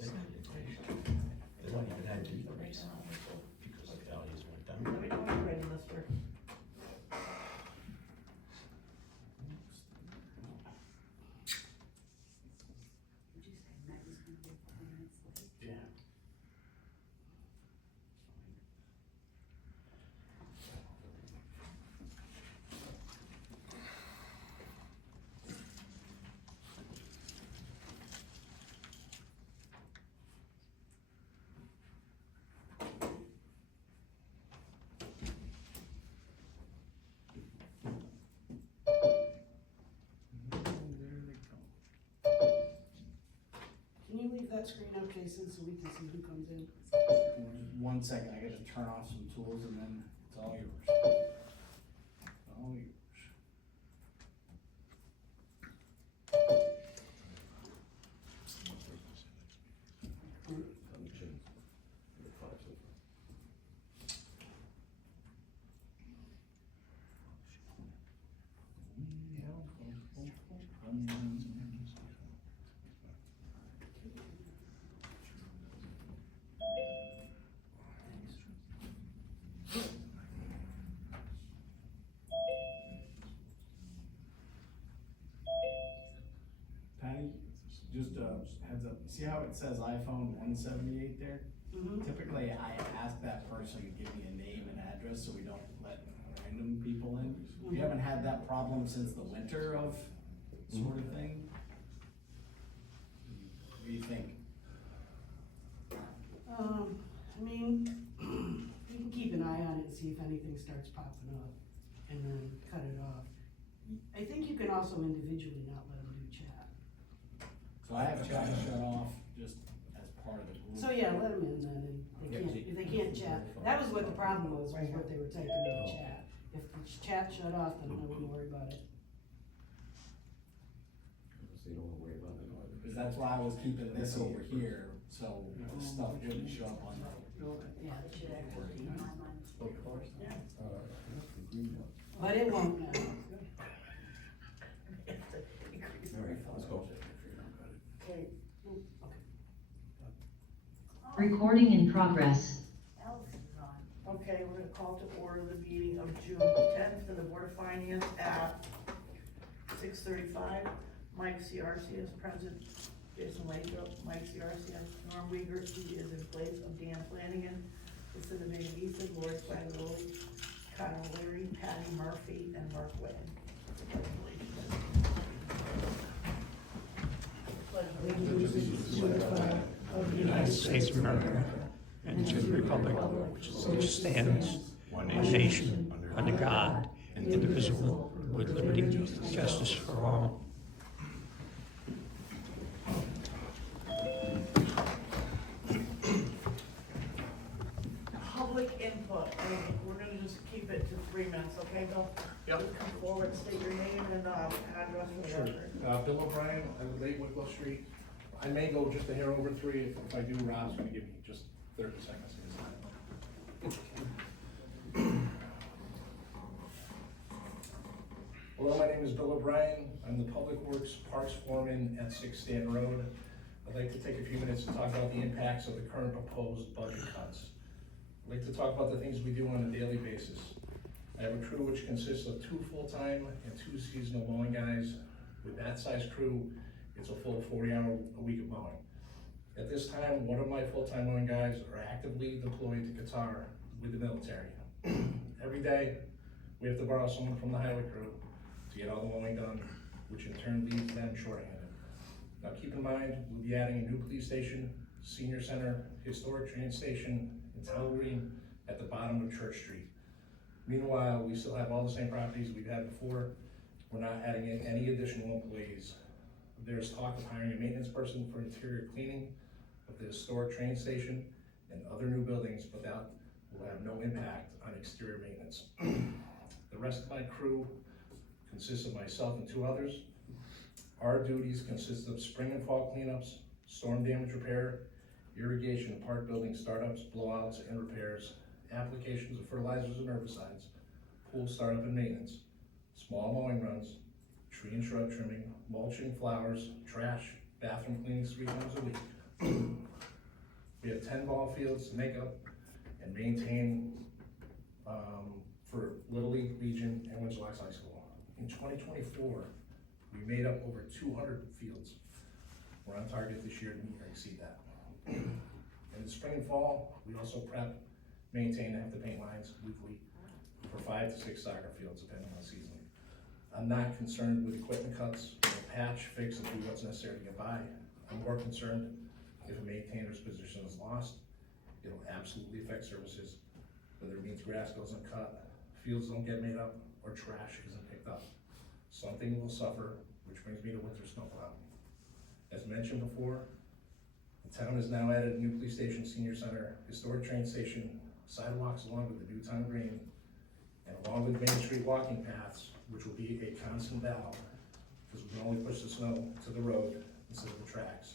They won't even have decrease because the values went down. Let me know when you're ready, mister. Yeah. Can you leave that screen up, Jason, so we can see who comes in? Just 1 second, I gotta turn off some tools and then it's all yours. All yours. Patty, just heads up, see how it says iPhone 178 there? Mm-hmm. Typically, I ask that person to give me a name and address so we don't let random people in. We haven't had that problem since the winter of sort of thing. What do you think? I mean, you can keep an eye on it and see if anything starts popping up, and then cut it off. I think you can also individually not let them do chat. So I have chat shut off just as part of the group. So yeah, let them in then, and they can't, if they can't chat, that was what the problem was what they were typing in the chat. If the chat shut off, then I wouldn't worry about it. So you don't wanna worry about it. Because that's why I was keeping this over here, so the stuff wouldn't show up on the. Yeah. Of course. Yeah. Green one. But it won't now. Alright, let's go. Okay. Recording in progress. Okay, we're gonna call to order the meeting of June 10th for the Board of Finance at 6:35. Mike CRC is present, Jason Lathrop, Mike CRC, Norm Weaver, he is in place of Dan Flanagan, Lucinda Van Ethan, Lori Flagaroli, Kyle Leary, Patty Murphy, and Mark Wynn. United States of America and to the republic which stands one nation under God, indivisible, with liberty and justice for all. Public input, and we're gonna just keep it to 3 minutes, okay, Bill? Yep. Come forward, state your name and address for the Sure. record. Bill O'Brien, I live 8 Wycliffe Street. I may go just a hair over 3. If I do, Rob's gonna give me just 30 seconds of his time. Hello, my name is Bill O'Brien. I'm the Public Works Parks Foreman at 6 Stanton Road. I'd like to take a few minutes to talk about the impacts of the current proposed budget cuts. I'd like to talk about the things we do on a daily basis. I have a crew which consists of 2 full-time and 2 seasonal mowing guys. With that size crew, it's a full 40-hour a week of mowing. At this time, one of my full-time mowing guys are actively deployed to Qatar with the military. Every day, we have to borrow someone from the highway crew to get all the mowing done, which in turn leaves them shorthanded. Now keep in mind, we'll be adding a new police station, senior center, historic train station, and town green at the bottom of Church Street. Meanwhile, we still have all the same properties we've had before. We're not adding in any additional employees. There's talk of hiring a maintenance person for interior cleaning of the historic train station and other new buildings, but that will have no impact on exterior maintenance. The rest of my crew consists of myself and 2 others. Our duties consist of spring and fall cleanups, storm damage repair, irrigation and park building startups, blowouts and repairs, applications of fertilizers and herbicides, pool startup and maintenance, small mowing runs, tree and shrub trimming, mulching, flowers, trash, bathroom cleanings 3 times a week. 10 ball fields to make up and maintain, for Little League, Legion, and Windsor Locks High School. In 2024, we made up over 200 fields. We're on target this year to meet or exceed that. In the spring and fall, we also prep, maintain, and have to paint lines weekly for 5 to 6 soccer fields, depending on the season. I'm not concerned with equipment cuts, we'll patch, fix, and do what's necessary to get by. I'm more concerned if a maintainer's position is lost, it'll absolutely affect services, whether it means grass goes uncut, fields don't get made up, or trash isn't picked up. Something will suffer, which brings me to winter snowplow. As mentioned before, the town has now added a new police station, senior center, historic train station, sidewalks along with the new town green, and along with Main Street walking paths, which will be a constant battle, because we can only push the snow to the road instead of the tracks.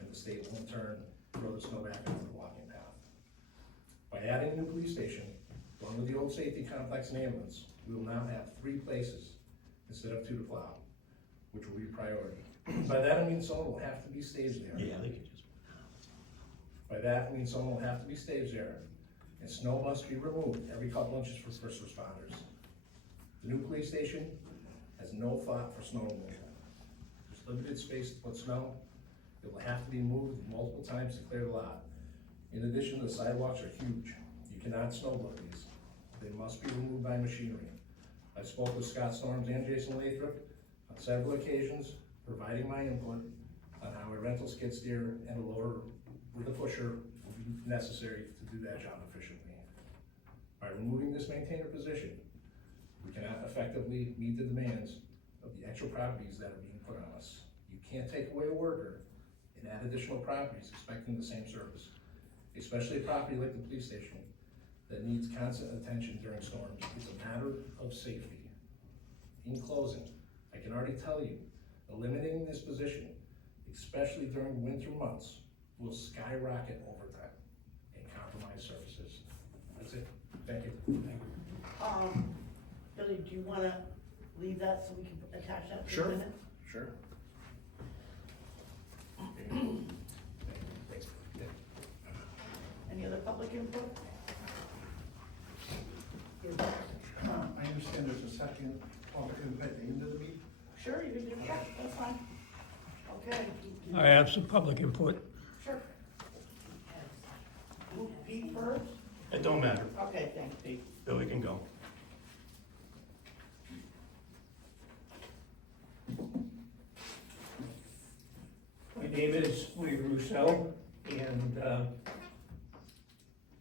And the state will in turn throw the snow back onto the walking path. By adding a new police station, along with the old safety complex and ambulance, we will now have 3 places instead of 2 to plow, which will be a priority. By that I mean someone will have to be staged there. Yeah, they could just. By that I mean someone will have to be staged there, and snow must be removed every couple inches for first responders. The new police station has no thought for snow removal. There's limited space to put snow. It will have to be moved multiple times to clear the lot. In addition, the sidewalks are huge. You cannot snowboard these. They must be removed by machinery. I spoke with Scott Storms and Jason Lathrop on several occasions, providing my input on how a rental skid steer and a loader with a pusher will be necessary to do that job efficiently. By removing this maintainer position, we cannot effectively meet the demands of the extra properties that are being put on us. You can't take away a worker and add additional properties expecting the same service, especially a property like the police station that needs constant attention during storms. It's a matter of safety. In closing, I can already tell you, eliminating this position, especially during winter months, will skyrocket overtime and compromise services. That's it. Thank you. Billy, do you wanna leave that so we can attach that to the Sure. minutes? Sure. Thanks. Any other public input? I understand there's a second public input at the end of the meeting. Sure, you can do that, that's fine. Okay. I have some public input. Sure. Who, Pete first? It don't matter. Okay, thanks, Pete. Billy can go. My name is William Rousseau, and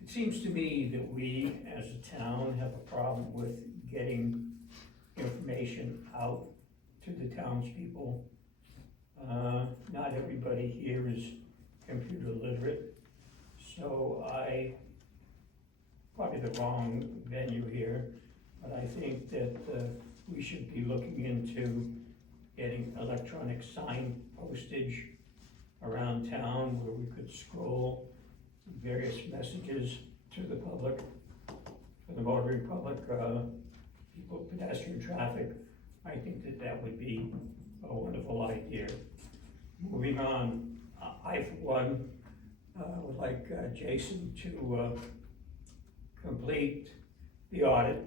it seems to me that we, as a town, have a problem with getting information out to the townspeople. Not everybody here is computer literate, so probably the wrong venue here, but I think that we should be looking into getting electronic sign postage around town where we could scroll various messages to the public, for the motoring public, people, pedestrian traffic. I think that that would be a wonderful idea. Moving on, I for one would like Jason to complete the audit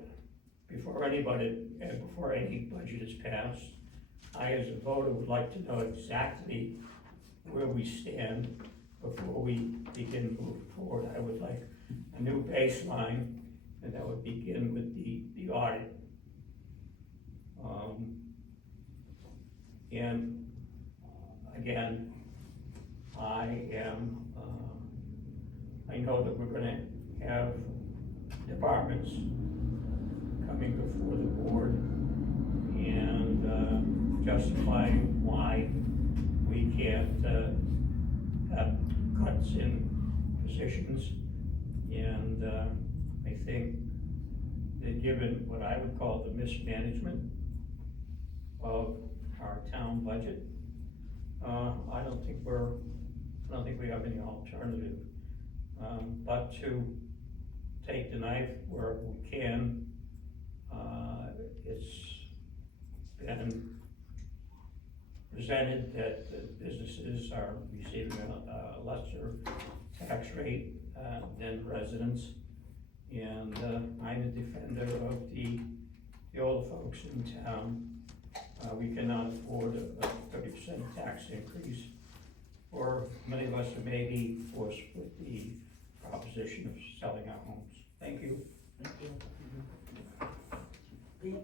before anybody, before any budget is passed. I, as a voter, would like to know exactly where we stand before we begin moving forward. I would like a new baseline, and that would begin with the audit. And again, I know that we're gonna have departments coming before the board and justifying why we can't have cuts in positions. And I think that given what I would call the mismanagement of our town budget, I don't think we have any alternative but to take the knife where we can. It's been presented that the businesses are receiving a lesser tax rate than residents. And I'm a defender of the older folks in town. We cannot afford a 30% tax increase, or many of us are maybe forced with the proposition of selling our homes. Thank you. Thank you. Pete?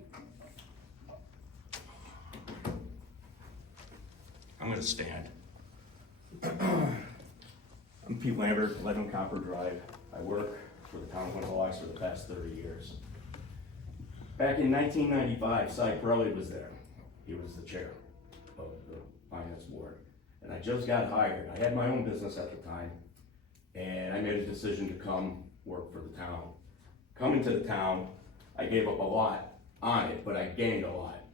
I'm gonna stand. I'm Pete Lambert, 11 Copper Drive. I work for the town of Windsor Locks for the past 30 years. Back in 1995, Cy Pirelli was there. He was the chair of the finance board. And I just got hired. I had my own business at the time, and I made a decision to come work for the town. Coming to the town, I gave up a lot on it, but I gained a lot.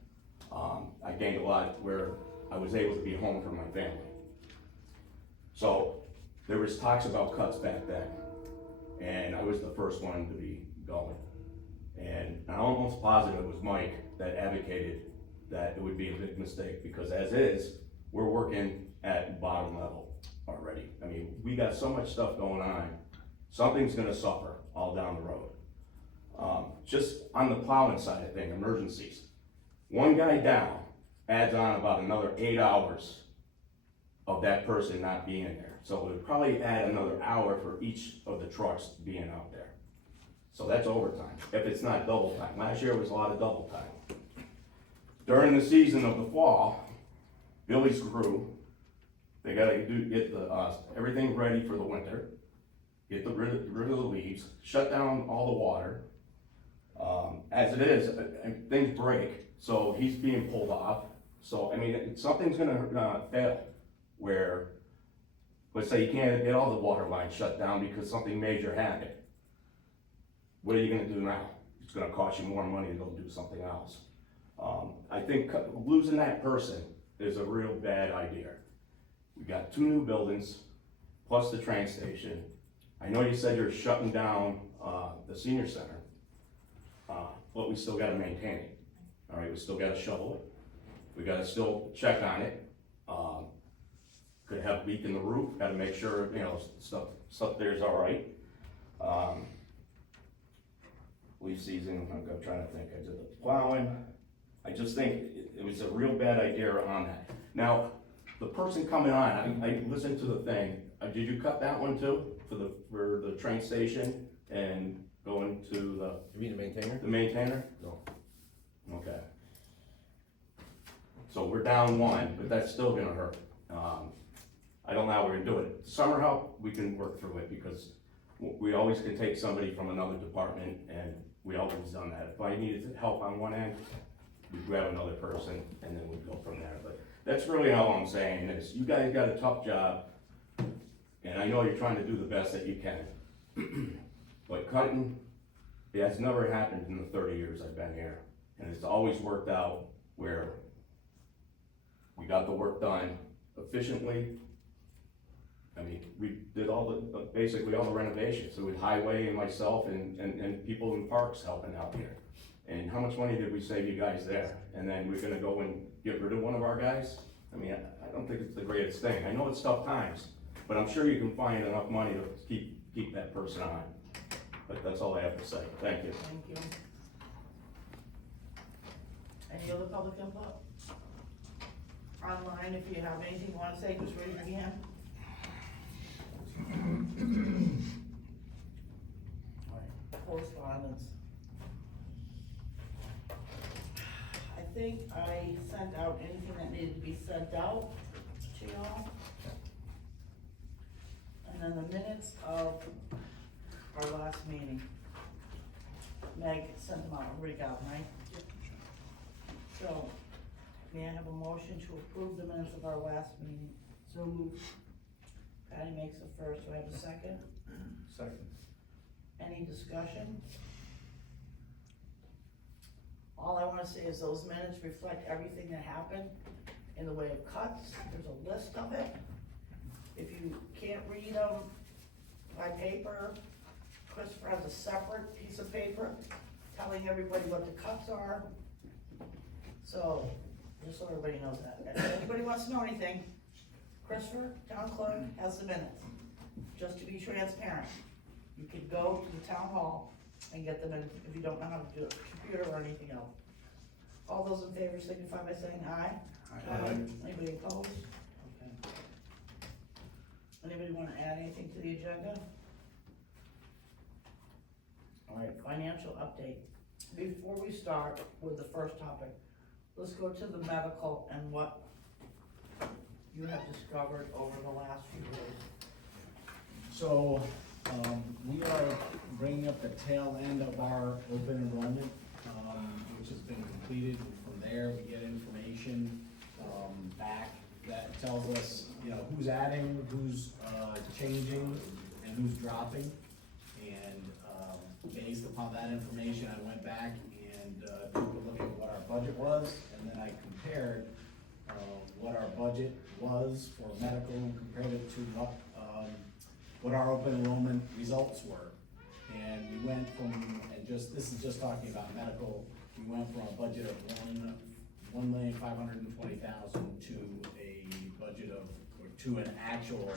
I gained a lot where I was able to be home for my family. So there was talks about cuts back then, and I was the first one to be going. And I'm almost positive it was Mike that advocated that it would be a big mistake, because as is, we're working at bottom level already. I mean, we got so much stuff going on, something's gonna suffer all down the road. Just on the plowing side of things, emergencies, one guy down adds on about another 8 hours of that person not being there. So it would probably add another hour for each of the trucks being out there. So that's overtime, if it's not double time. Last year was a lot of double time. During the season of the fall, Billy's crew, they gotta get the, everything ready for the winter, get rid of the leaves, shut down all the water. As it is, things break, so he's being pulled off. So, I mean, something's gonna fail, where, let's say you can't get all the water lines shut down because something major happened. What are you gonna do now? It's gonna cost you more money to go do something else. I think losing that person is a real bad idea. We got 2 new buildings, plus the train station. I know you said you're shutting down, the senior center, but we still gotta maintain it. All right, we still gotta shovel it. We gotta still check on it. Could have a leak in the roof, gotta make sure, you know, stuff there's all right. Leaf season, I'm trying to think, I did the plowing. I just think it was a real bad idea on that. Now, the person coming on, I listened to the thing, did you cut that one too, for the train station and going to the? You mean the maintainer? The maintainer? No. Okay. So we're down 1, but that's still gonna hurt. I don't know how we're gonna do it. Summer help, we can work through it, because we always can take somebody from another department, and we always done that. If I needed help on one end, we'd grab another person, and then we'd go from there. But that's really all I'm saying, is you guys got a tough job, and I know you're trying to do the best that you can. But cutting, it has never happened in the 30 years I've been here, and it's always worked out where we got the work done efficiently. I mean, we did basically all the renovations, so with highway and myself and people in parks helping out here. And how much money did we save you guys there? And then we're gonna go and get rid of one of our guys? I mean, I don't think it's the greatest thing. I know it's tough times, but I'm sure you can find enough money to keep that person on. But that's all I have to say. Thank you. Thank you. Any other public input? Online, if you have anything you wanna say, just raise your hand. Alright, correspondence. I think I sent out anything that needed to be sent out to y'all. And then the minutes of our last meeting. Meg sent them out, everybody got them, right? So, may I have a motion to approve the minutes of our last meeting? So moved. Patty makes it first, do I have a second? Second. Any discussion? All I wanna say is those minutes reflect everything that happened in the way of cuts, there's a list of it. If you can't read them by paper, Christopher has a separate piece of paper telling everybody what the cuts are. So, just so everybody knows that. If anybody wants to know anything, Christopher, town clerk, has the minutes. just to be transparent, you could go to the town hall and get them in, if you don't know how to do it, computer or anything else. All those in favor signify by saying aye. Anybody opposed? Okay. Anybody wanna add anything to the agenda? All right, financial update. Before we start with the first topic, let's go to the medical and what you have discovered over the last few days. So, we are bringing up the tail end of our open enrollment, which has been completed. From there, we get information, back that tells us, you know, who's adding, who's, changing, and who's dropping. And, based upon that information, I went back and, took a look at what our budget was, and then I compared, what our budget was for medical and compared it to what our open enrollment results were. And we went from, and this is just talking about medical, we went from a budget of $1,520,000 to a budget of, or to an actual,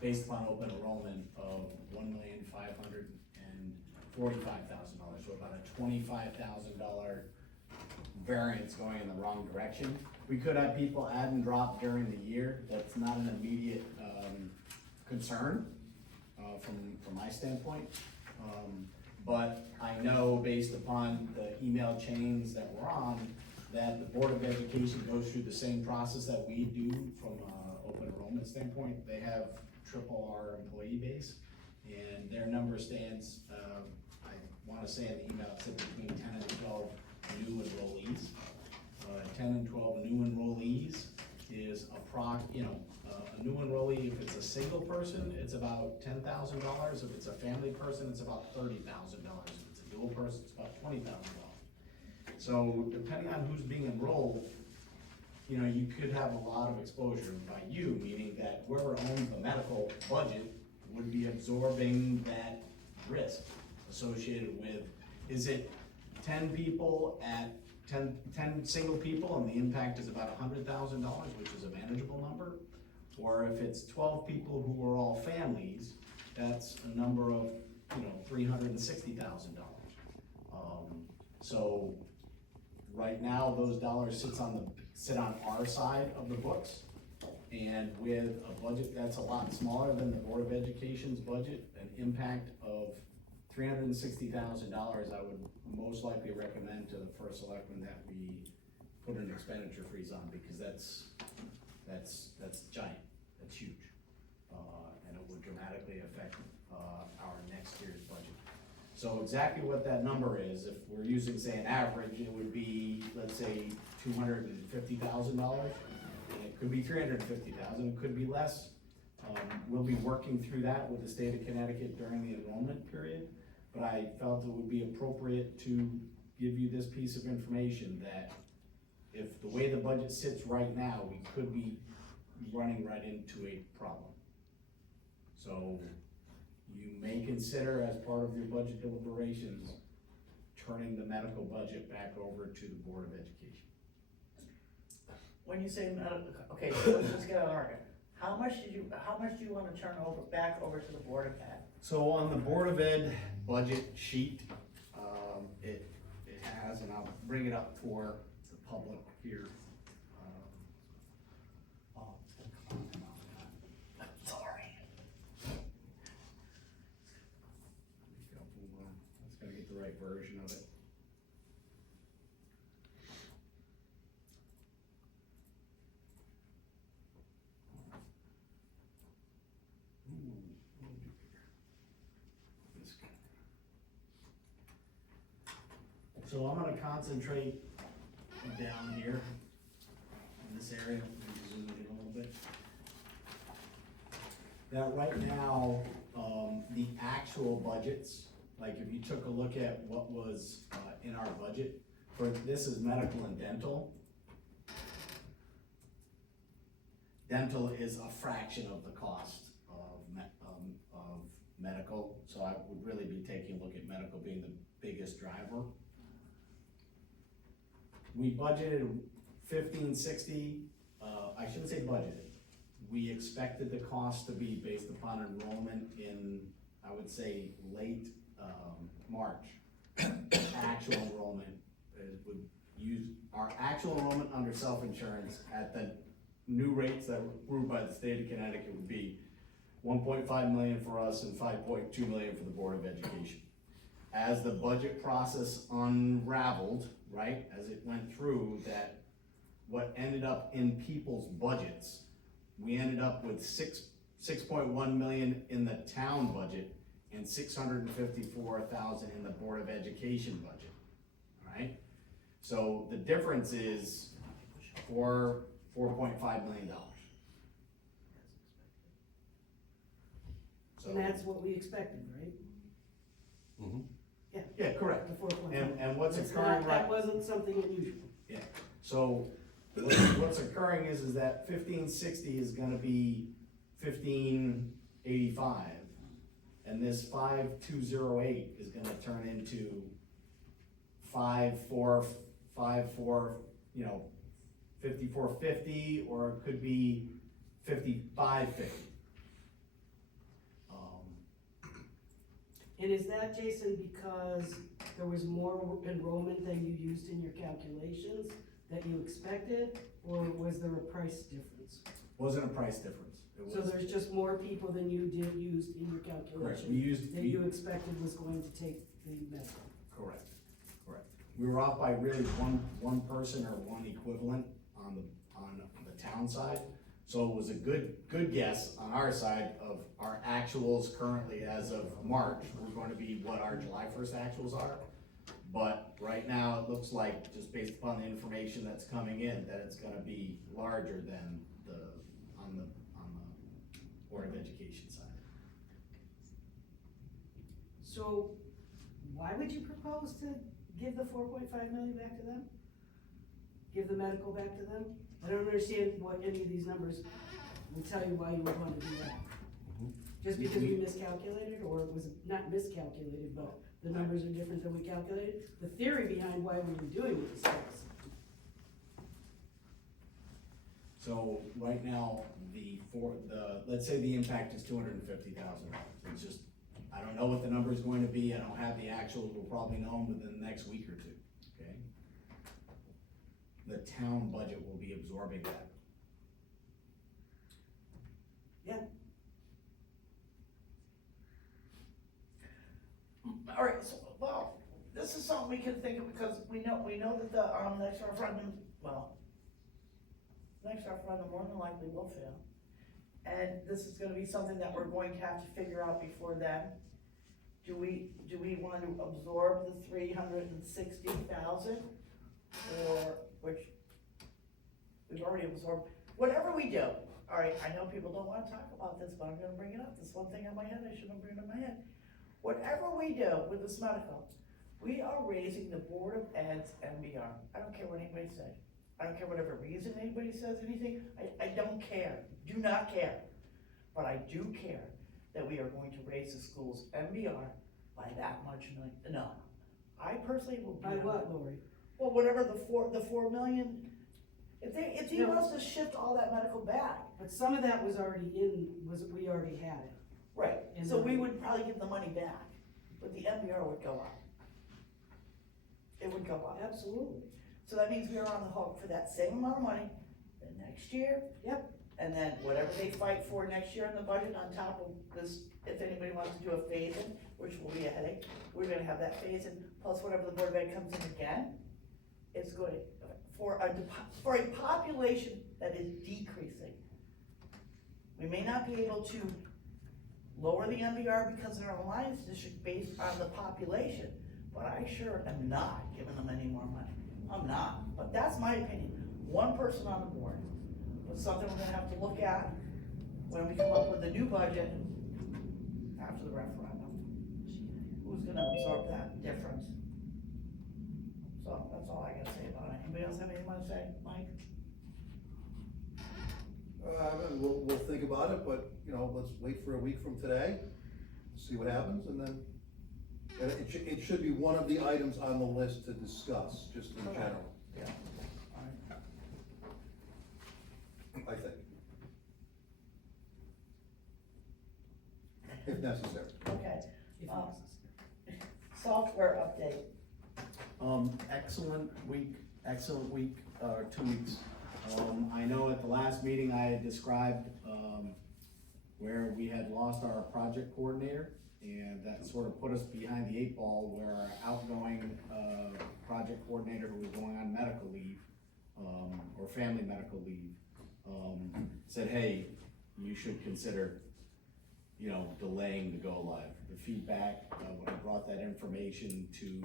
based upon open enrollment of $1,545,000. So about a $25,000 variance going in the wrong direction. We could have people add and drop during the year. That's not an immediate concern from my standpoint. But I know based upon the email chains that we're on, that the Board of Education goes through the same process that we do from an open enrollment standpoint. They have triple our employee base, and their number stands, I wanna say in the email, it said between 10 and 12 new enrollees. 10 and 12 new enrollees is a new enrollee, if it's a single person, it's about $10,000. If it's a family person, it's about $30,000. If it's a dual person, it's about $20,000. So depending on who's being enrolled, you know, you could have a lot of exposure by you, meaning that whoever owns the medical budget would be absorbing that risk associated with, is it 10 people at 10 single people and the impact is about $100,000, which is a manageable number? Or if it's 12 people who are all families, that's a number of, you know, $360,000. So right now, those dollars sit on our side of the books. And with a budget that's a lot smaller than the Board of Education's budget, an impact of $360,000, I would most likely recommend to the first selectman that we put an expenditure freeze on, because that's giant, that's huge. And it would dramatically affect, our next year's budget. So exactly what that number is, if we're using, say, an average, it would be, let's say, $250,000. And it could be $350,000, it could be less. We'll be working through that with the state of Connecticut during the enrollment period. But I felt it would be appropriate to give you this piece of information that if the way the budget sits right now, we could be running right into a problem. So you may consider, as part of your budget deliberations, turning the medical budget back over to the Board of Education. When you say medical, okay, so let's get on target. How much do you wanna turn back over to the Board of Ed? So on the Board of Ed budget sheet, it has, and I'll bring it up for the public here. Sorry. Let's gotta get the right version of it. So I'm gonna concentrate down here in this area, maybe zoom in a little bit. That right now, the actual budgets, like if you took a look at what was in our budget, for this is medical and dental. Dental is a fraction of the cost of medical, so I would really be taking a look at medical being the biggest driver. We budgeted 1560, I shouldn't say budgeted. we expected the cost to be based upon enrollment in, I would say, late, March. Actual enrollment would use, our actual enrollment under self-insurance at the new rates that were approved by the state of Connecticut would be 1.5 million for us and 5.2 million for the Board of Education. As the budget process unraveled, right, as it went through, that what ended up in people's budgets, we ended up with 6.1 million in the town budget and 654,000 in the Board of Education budget, right? So the difference is $4.5 million. So, And that's what we expected, right? yeah, correct. The 4.5. And what's It's occurring not- right? That wasn't something unusual. Yeah, so what's occurring is that 1560 is gonna be 1585. And this 5208 is gonna turn into 54, 5450, or it could be 5550. And is that, Jason, because there was more enrollment than you used in your calculations that you expected, or was there a price difference? Wasn't a price difference. It So was, there's just more people than you did use in your correct, calculation we used, that you expected was going to take the medical. correct. We were off by really one person or one equivalent on the town side. So it was a good guess on our side of our actuals currently as of March. We're going to be what our July 1st actuals are. But right now, it looks like, just based upon the information that's coming in, that it's gonna be larger than on the Board of Education side. So why would you propose to give the 4.5 million back to them? Give the medical back to them? I don't understand what any of these numbers will tell you why you would want to do that. Just because we miscalculated, or was it not miscalculated, but the numbers are different than we calculated? The theory behind why we were doing it is false. So right now, let's say the impact is $250,000. It's just, I don't know what the number is going to be. I don't have the actuals. We'll probably know them within the next week or two, okay? The town budget will be absorbing that. Yeah. All right, so, well, this is something we can think of, because we know that the, next referendum, next referendum more than likely will fail. And this is gonna be something that we're going to have to figure out before then. Do we want to absorb the 360,000, or, which we've already absorbed, whatever we do. All right, I know people don't wanna talk about this, but I'm gonna bring it up. This one thing on my head, I shouldn't bring it in my head. Whatever we do with this medical, we are raising the Board of Ed's MBR. I don't care what anybody says. I don't care whatever reason anybody says anything. I don't care, do not care. But I do care that we are going to raise the school's MBR by that much money. No, I personally will. By what, Lori? Well, whatever the 4 million, if he No. wants to shift all that medical back, But some of that was already we already had it. right, And so then- we would probably get the money back, but the MBR would go up. It would go up. Absolutely. So that means we are on the hook for that same amount of money the next year. Yep. And then whatever they fight for next year in the budget on top of this, if anybody wants to do a phase-in, which will be a headache, we're gonna have that phase-in, plus whatever the Board of Ed comes in again, it's going, for a population that is decreasing. We may not be able to lower the MBR because they're an alliance district based on the population, but I sure am not giving them any more money. I'm not, but that's my opinion. One person on the board, but something we're gonna have to look at when we come up with the new budget after the referendum. Who's gonna absorb that difference? So that's all I gotta say about it. Anybody else have anything to say, Mike? We'll think about it, but, let's wait for a week from today, see what happens, and then, it should be one of the items on the list to discuss, just in general, Yeah. All right. I think. if necessary. Okay, If Um, necessary. software update. Excellent week, 2 weeks. I know at the last meeting I had described, where we had lost our project coordinator, and that sort of put us behind the 8 ball, where our outgoing, project coordinator who was going on medical leave, or family medical leave, said, hey, you should consider, delaying the go live. The feedback, when I brought that information to,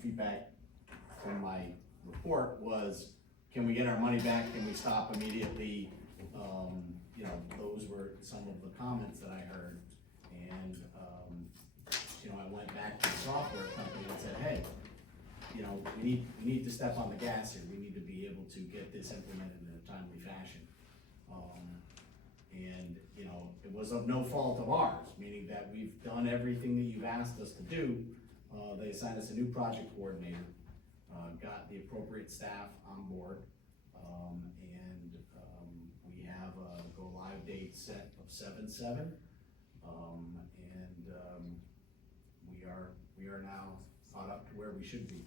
feedback from my report was, can we get our money back? Can we stop immediately? Those were some of the comments that I heard. And, I went back to the software company and said, hey, we need to step on the gas here. We need to be able to get this implemented in a timely fashion. It was of no fault of ours, meaning that we've done everything that you've asked us to do. They assigned us a new project coordinator, got the appropriate staff on board, and we have a go live date set of 7/7, we are now caught up to where we should be.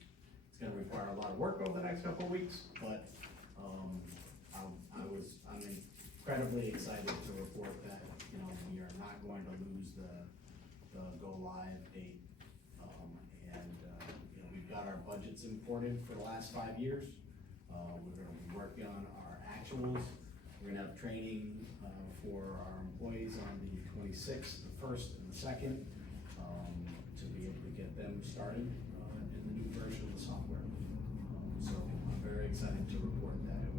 It's gonna require a lot of work over the next couple of weeks, but I'm incredibly excited to report that, we are not going to lose the go live date. We've got our budgets imported for the last 5 years. We're gonna be working on our actuals. We're gonna have training, for our employees on the 26th, the 1st and the 2nd, to be able to get them started, in the new version of the software. So I'm very excited to report that. It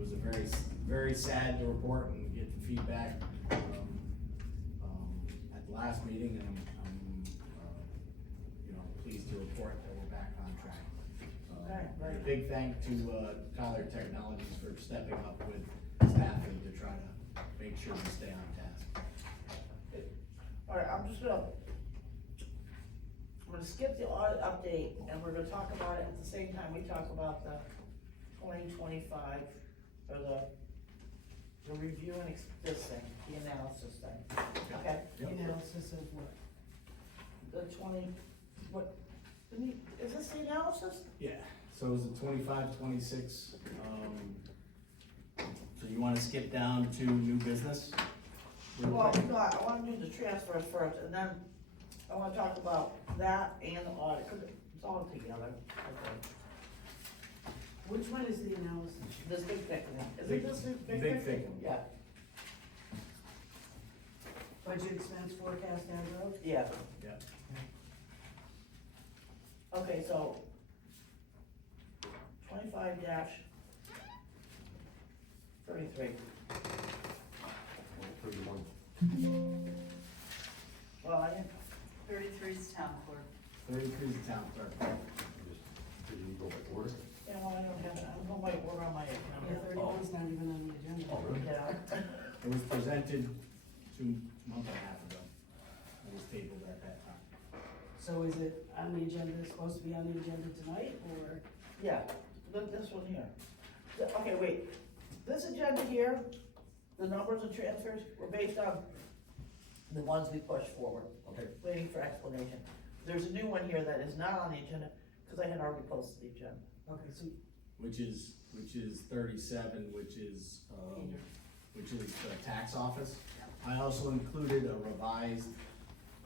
was a very, very sad to report and get the feedback, at the last meeting, and I'm pleased to report that we're back on track. A big thank to Tyler Technologies for stepping up with staffing to try to make sure we stay on task. Alright, I'm gonna skip the audit update, and we're gonna talk about it at the same time we talk about the 2025, or the review and this thing, the analysis thing, okay? The analysis of what? The is this the analysis? Yeah, so is it 25, 26, so you wanna skip down to new business? Well, no, I wanna do the transfers first, and then I wanna talk about that and the audit, cause it's all together, okay? Which one is the analysis? This big thick one, is it this big Big thick? thick one. Yeah, Budget expense forecast and growth? yeah. Yeah. Okay, so 25-33. 31. Well, I didn't, 33's town clerk. 33 is the town clerk. Did you go by order? yeah, well, I don't have, I'm gonna wait, order on my Yeah, agenda. 31's not even on the agenda. Oh, really? Yeah, It was presented 2 months and a half ago. It was tabled at that time. So is it on the agenda, supposed to be on the agenda tonight, or? yeah, look, this one here. Okay, wait, this agenda here, the numbers and transfers were based on the ones we pushed forward, Okay. waiting for explanation. There's a new one here that is not on the agenda, cause I had already posted the agenda. Okay, so, Which is 37, which is the tax office. I also included a revised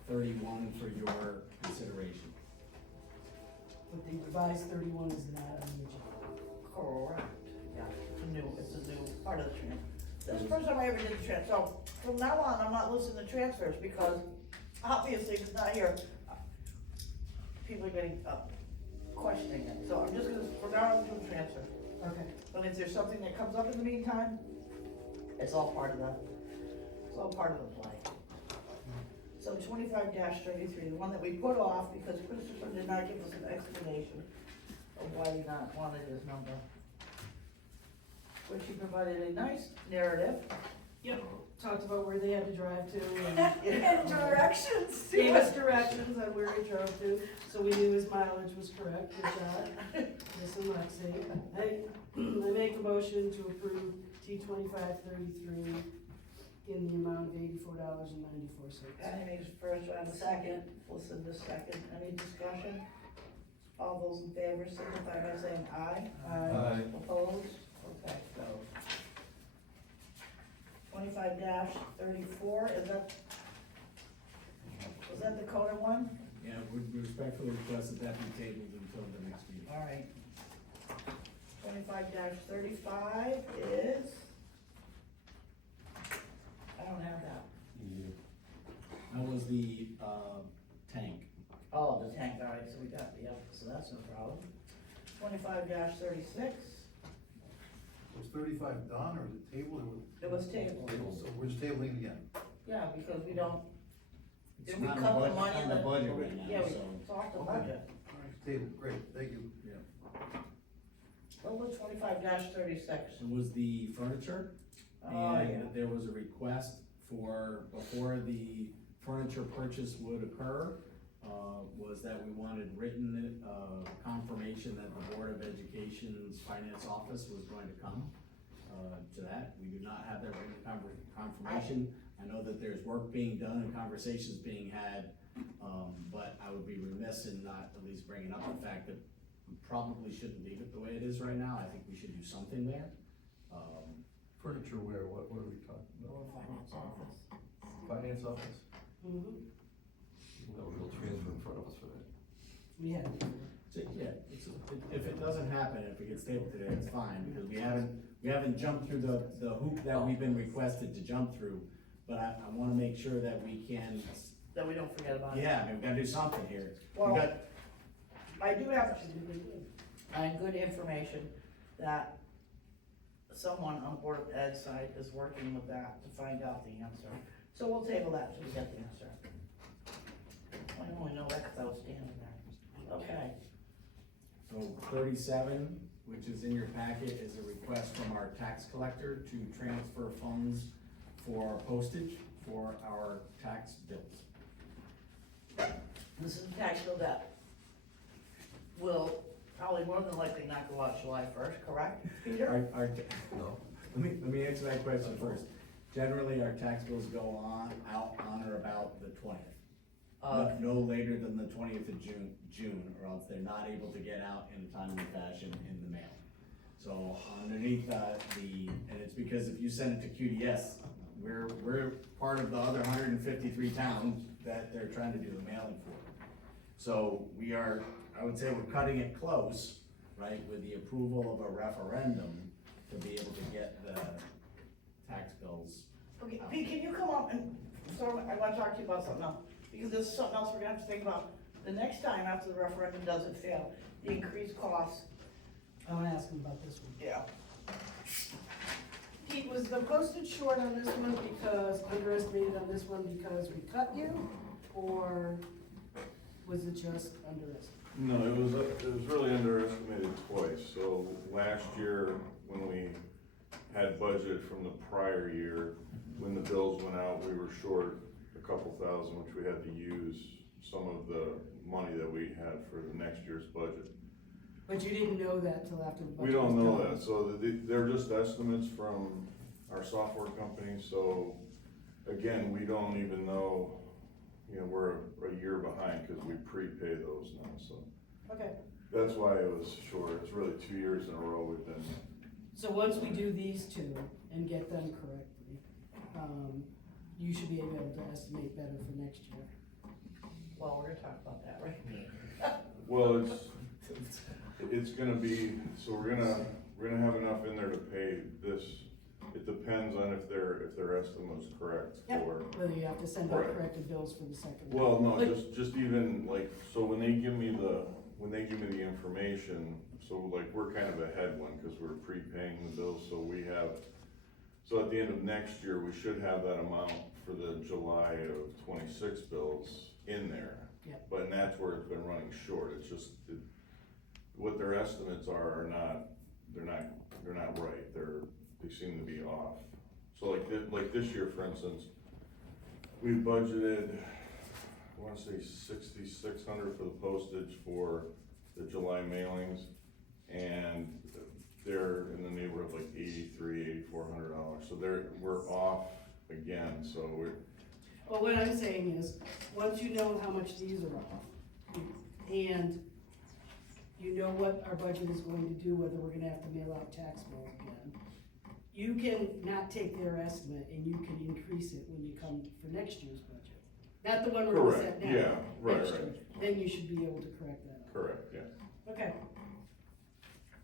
31 for your consideration. but the revised 31 is not on the agenda. Correct, yeah, it's a new part of the transfer. This is the first time I ever did the transfer, so from now on, I'm not listing the transfers, because obviously if it's not here, people are getting, questioning it, so I'm just gonna, for now, I'm doing transfer. Okay, But if there's something that comes up in the meantime, it's all part of the play. So 25-33, the one that we put off because Christopher did not give us an explanation of why he not wanted his number. Which he provided a nice narrative. yep, talked about where they had to drive to, And directions to gave us it. directions on where he drove to, so we knew his mileage was correct, good job. Listen, Lexi, I make a motion to approve T 2533 in the amount of $84.94. Patty makes first, do I have a second? Lucinda second, any discussion? All those in favor signify by saying aye. Aye. Opposed? Okay, so. 25-34, is that the Dakota one? Yeah, we respectfully request that be tabled until the next meeting. All right. 25-35 is? I don't have that. That was the, tank. Oh, the tank, all right, so we got, yeah, so that's no problem. 25-36, Was 35 done, or is it tabled, or? it was tabled. So we're just tabling it again. Yeah, because we don't, It's did we not cut the on money on in the the? budget right now, Yeah, we so. talked the Okay. budget. All right, table, great, thank you. What was 25-36? It was the furniture, Oh, yeah. and there was a request for, before the furniture purchase would occur, was that we wanted written, confirmation that the Board of Education's finance office was going to come, to that. We do not have that written confirmation. I know that there's work being done and conversations being had, but I would be remiss in not at least bringing up the fact that we probably shouldn't leave it the way it is right now. I think we should do something there. Furniture where, what are we talking about? Finance office. Finance office? Mm-hmm. We'll have a real transfer in front of us for that. We had it. So, yeah, if it doesn't happen, if it gets tabled today, it's fine, because we haven't jumped through the hoop that we've been requested to jump through. But I wanna make sure that we can, That we don't forget about it. yeah, I mean, we gotta do something here. We Well, got, I do have good information that someone on Board of Ed side is working with that to find out the answer. So we'll table that till we get the answer. I only know that because I was standing there. Okay, so 37, which is in your packet, is a request from our tax collector to transfer funds for postage for our tax bills. this is a tax bill that will probably more than likely not go out July 1st, correct, Peter? No. Let me answer that question first. Generally, our tax bills go out on or about the 20th. No later than the 20th of June, or else they're not able to get out in a timely fashion in the mail. So underneath and it's because if you send it to QDS, we're part of the other 153 towns that they're trying to do the mailing for. So I would say we're cutting it close, right, with the approval of a referendum to be able to get the tax bills. Okay, Pete, can you come up and, so I wanna talk to you about something else, because there's something else we're gonna have to think about. The next time after the referendum doesn't fail, the increased costs. I wanna ask him about this one. Yeah. Pete, was the postage short on this one because, underestimated on this one because we cut you? Or was it just underestimated? No, it was really underestimated twice. So last year, when we had budgeted from the prior year, when the bills went out, we were short a couple thousand, which we had to use some of the money that we had for the next year's budget. But you didn't know that till after the budget We don't was know done. that, so they're just estimates from our software company, so again, we don't even know, we're a year behind, cause we prepay those now, so. Okay, That's why it was short, it's really 2 years in a row we've been. so once we do these two and get them correctly, you should be able to estimate better for next year. Well, we're gonna talk about that, right? Well, it's gonna be, so we're gonna have enough in there to pay this. It depends on if their estimate was correct Yep. for. Whether you have to send out Right. corrected bills for the second. Well, no, Like- just even like, so when they give me the information, so like, we're kind of ahead one, cause we're prepaying the bills, so at the end of next year, we should have that amount for the July of 26 bills in there. Yep. But that's where it's been running short, it's just, what their estimates are not, they're not right, they seem to be off. So like this year, for instance, we budgeted, I wanna say 6,600 for the postage for the July mailings, and they're in the neighborhood of like $8,300, $8,400, so we're off again, so we're, Well, what I'm saying is, once you know how much these are off, and you know what our budget is going to do, whether we're gonna have to mail out tax bills again, you can not take their estimate and you can increase it when you come for next year's budget. Not the one we're gonna set correct, now. yeah, right, next right, year. Then you should be able to correct that. correct, yeah. Okay.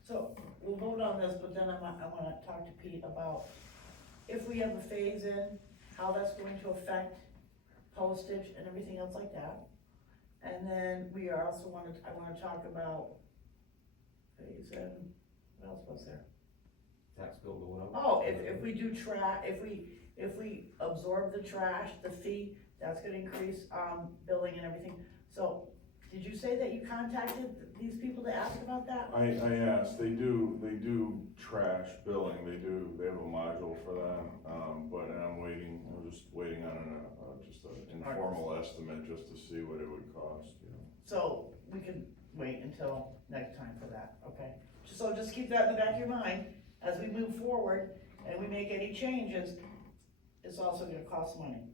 So, we'll vote on this, but then I wanna talk to Pete about if we have a phase in, how that's going to affect postage and everything else like that. And then we are also I wanna talk about phase in, what else was there? Tax bill going up. Oh, if we do if we absorb the trash, the fee, that's gonna increase, billing and everything. So, did you say that you contacted these people to ask about that? I asked, they do trash billing, they have a module for that, but I'm just waiting on just an informal estimate just to see what it would cost, you know. So, we can wait until next time for that, okay? So just keep that in the back of your mind, as we move forward and we make any changes, it's also gonna cost money.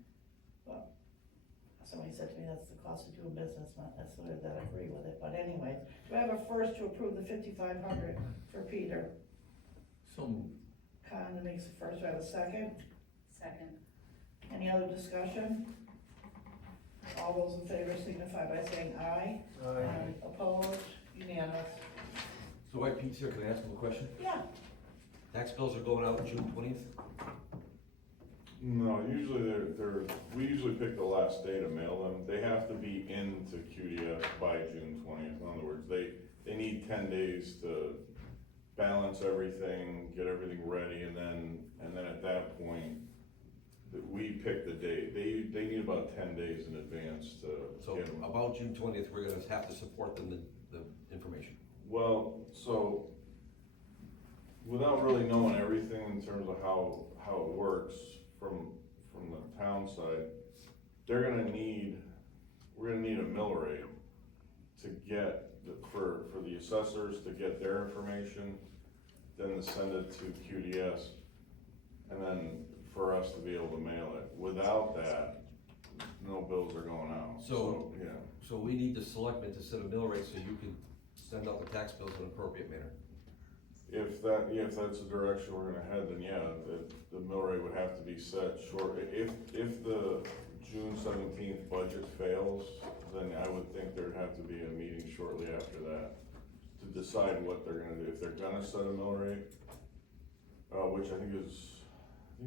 But somebody said to me, that's the cost of doing business, not necessarily that I agree with it, but anyways. Do I have a first to approve the 5,500 for Peter? So, Conda makes the first, do I have a second? Second. Any other discussion? All those in favor signify by saying aye. Aye. Opposed, unanimous. So while Pete's here, can I ask him a question? Yeah, Tax bills are going out June 20th? No, usually we usually pick the last day to mail them. They have to be into QDS by June 20th. In other words, they need 10 days to balance everything, get everything ready, and then at that point, we pick the date. They need about 10 days in advance to So get them. about June 20th, we're gonna have to support them the information. Well, so, without really knowing everything in terms of how it works from the town side, we're gonna need a mill rate to get, for the assessors to get their information, then to send it to QDS, and then for us to be able to mail it. Without that, no bills are going out, so, yeah. So we need the selectmen to set a mill rate so you can send out the tax bills in an appropriate manner. If that's the direction we're gonna head, then yeah, the mill rate would have to be set short. If the June 17th budget fails, then I would think there'd have to be a meeting shortly after that to decide what they're gonna do. If they're gonna set a mill rate, which I think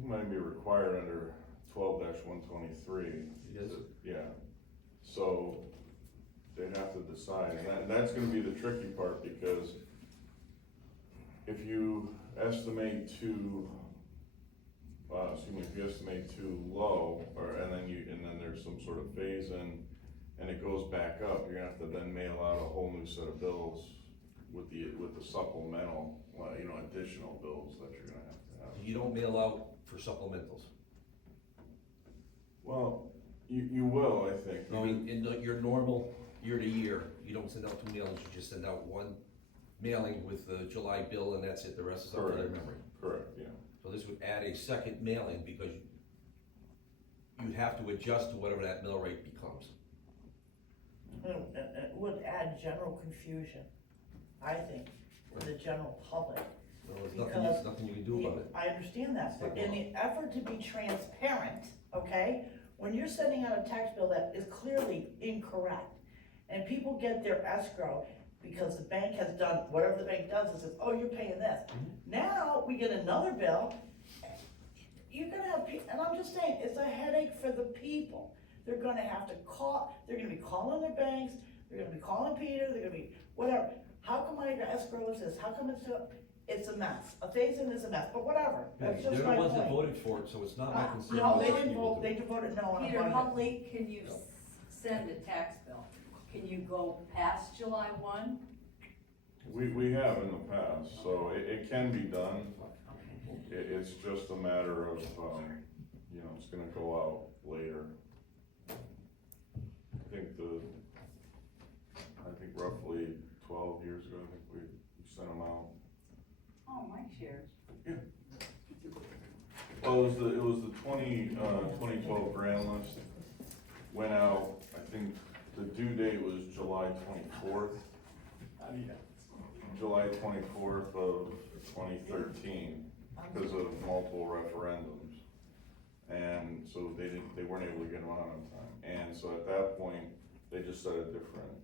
might be required under 12-123. Yes. Yeah, so they'd have to decide, and that's gonna be the tricky part, because if you estimate too low, and then there's some sort of phase in, and it goes back up, you're gonna have to then mail out a whole new set of bills with the supplemental, additional bills that you're gonna have to have. You don't mail out for supplementals. Well, you will, I think. No, in your normal year to year, you don't send out 2 mailings, you just send out one mailing with the July bill and that's it, the rest is up to their memory. Correct, yeah. So this would add a second mailing because you'd have to adjust to whatever that mill rate becomes. It would add general confusion, I think, for the general public. Well, there's Because nothing you can do about it. I understand that, but in the effort to be transparent, okay, when you're sending out a tax bill that is clearly incorrect, and people get their escrow because the bank has done, whatever the bank does, it says, oh, you're paying this. Now, we get another bill, you're gonna have, and I'm just saying, it's a headache for the people. They're gonna have to call, they're gonna be calling their banks, they're gonna be calling Peter, they're gonna be, whatever. How come my escrow is this, how come it's a mess, a phase-in is a mess, but whatever, that's just They're my the ones that point. voted for it, so it's not my concern. No, they what didn't people vote, do. they voted no on a Peter, budget. how late can you send a tax bill? Can you go past July 1? We have in the past, so it can be done. It's just a matter of, it's gonna go out later. I think roughly 12 years ago, I think we sent them out. Oh, my shares. Well, it was the 2012 grand list went out, I think the due date was July 24th. July 24th of 2013, because of multiple referendums. And so they weren't able to get them out on time. And so at that point, they just set a different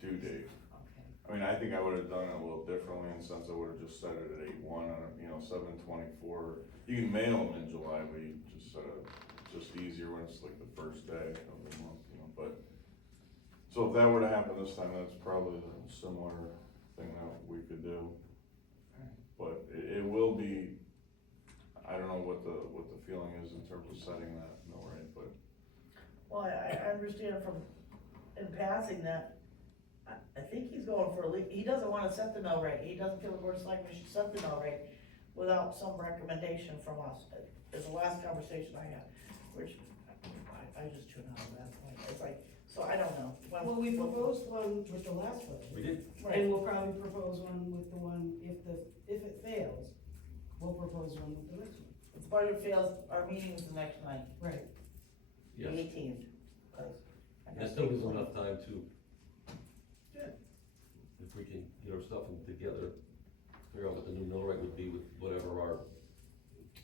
due date. I mean, I think I would have done it a little differently, in the sense I would have just set it at 8/1, 7/24. You can mail them in July, but you just set it, just easier when it's like the first day of the month, but. So if that were to happen this time, that's probably a similar thing that we could do. But it will be, I don't know what the feeling is in terms of setting that mill rate, but. Well, I understand from, in passing that, I think he's going for he doesn't wanna set the mill rate, he doesn't feel the board of selectmen should set the mill rate without some recommendation from us. Is the last conversation I had, which, I just tune out at that point, it's like, so I don't know. Well, we proposed one with the last one. We did. And we'll probably propose one with the one, if it fails, we'll propose one with the next one. If the budget fails, our meeting is the next night, Right. the Yes. 18th, cause. I That got still gives people- enough time to, Good. if we can get our stuff together, figure out what the new mill rate would be with whatever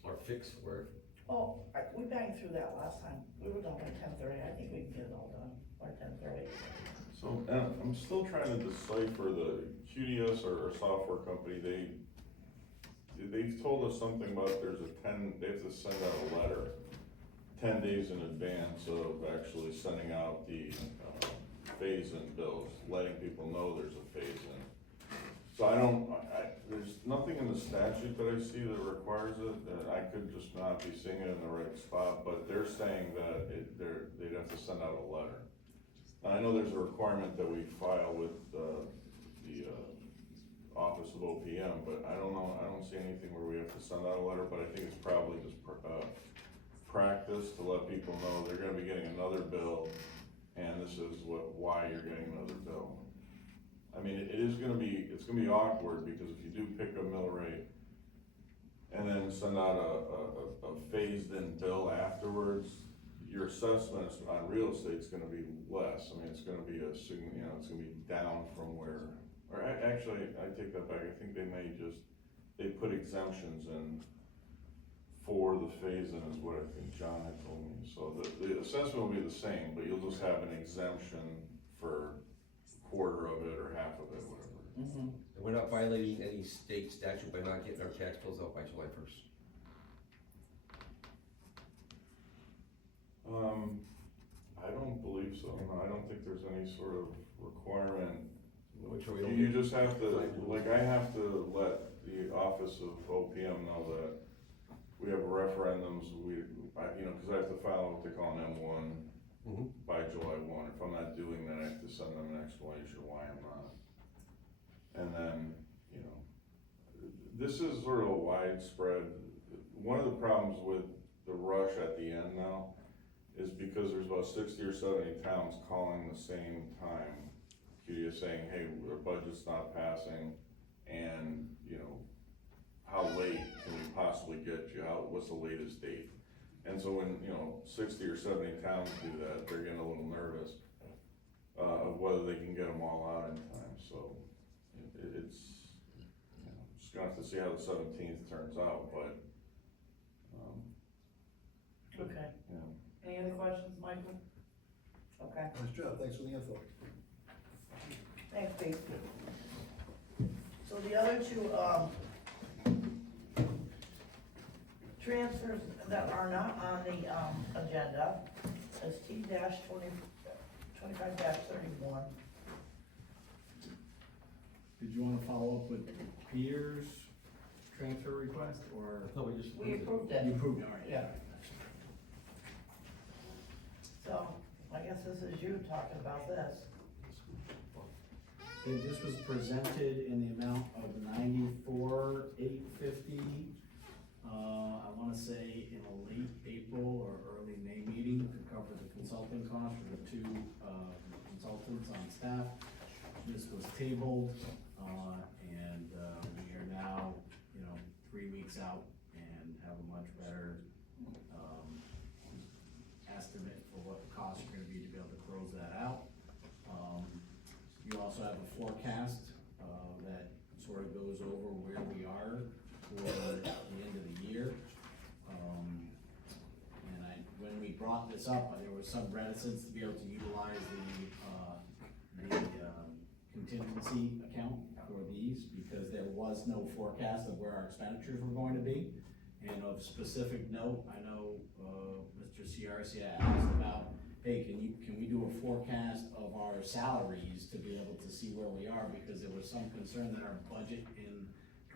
our fix were. Oh, we banged through that last time, we were done by 10:30, I think we can get it all done by 10:30. So, I'm still trying to decipher the QDS or software company, they've told us something about they have to send out a letter 10 days in advance of actually sending out the phase-in bills, letting people know there's a phase-in. So there's nothing in the statute that I see that requires it, that I could just not be seeing it in the right spot, but they're saying that they'd have to send out a letter. Now, I know there's a requirement that we file with the Office of OPM, but I don't know, I don't see anything where we have to send out a letter, but I think it's probably just practice to let people know they're gonna be getting another bill, and this is why you're getting another bill. I mean, it's gonna be awkward, because if you do pick a mill rate and then send out a phased-in bill afterwards, your assessment on real estate's gonna be less. I mean, it's gonna be it's gonna be down from where, or actually, I take that back, I think they put exemptions in for the phase-in, is what I think John had told me. So the assessment will be the same, but you'll just have an exemption for a quarter of it or half of it, whatever. Mm-hmm. And we're not violating any state statute by not getting our tax bills out by July 1st. I don't believe so. No, I don't think there's any sort of requirement. Which we don't You just have to, like, I have to let the Office of OPM know that we have referendums, cause I have to file what they call an M1 by July 1. If I'm not doing that, I have to send them an explanation why I'm not. And then, this is sort of a widespread, one of the problems with the rush at the end now is because there's about 60 or 70 towns calling the same time. QDS saying, hey, our budget's not passing, and, how late can we possibly get you? What's the latest date? And so when, 60 or 70 towns do that, they're getting a little nervous of whether they can get them all out in time. So it's, just gonna have to see how the 17th turns out, but, Okay, yeah. any other questions, Michael? Okay, Nice job, thanks for the info. thanks, Pete. So the other two, transfers that are not on the, agenda is T-25-31. Did you wanna follow up with Peter's transfer request, or? No, we just. We approved it. You approved it, all right. Yeah. So, I guess this is you talking about this. Okay, this was presented in the amount of $94,850. I wanna say in a late April or early May meeting to cover the consulting cost for the two consultants on staff. This was tabled, and we are now, 3 weeks out and have a much better forecast, that sort of goes over where we are for the end of the year. And when we brought this up, there was some reticence to be able to utilize the contingency account for these, because there was no forecast of where our expenditures were going to be. And of specific note, I know, Mr. Ciarcia asked about, hey, can we do a forecast of our salaries to be able to see where we are, because there was some concern that our budget in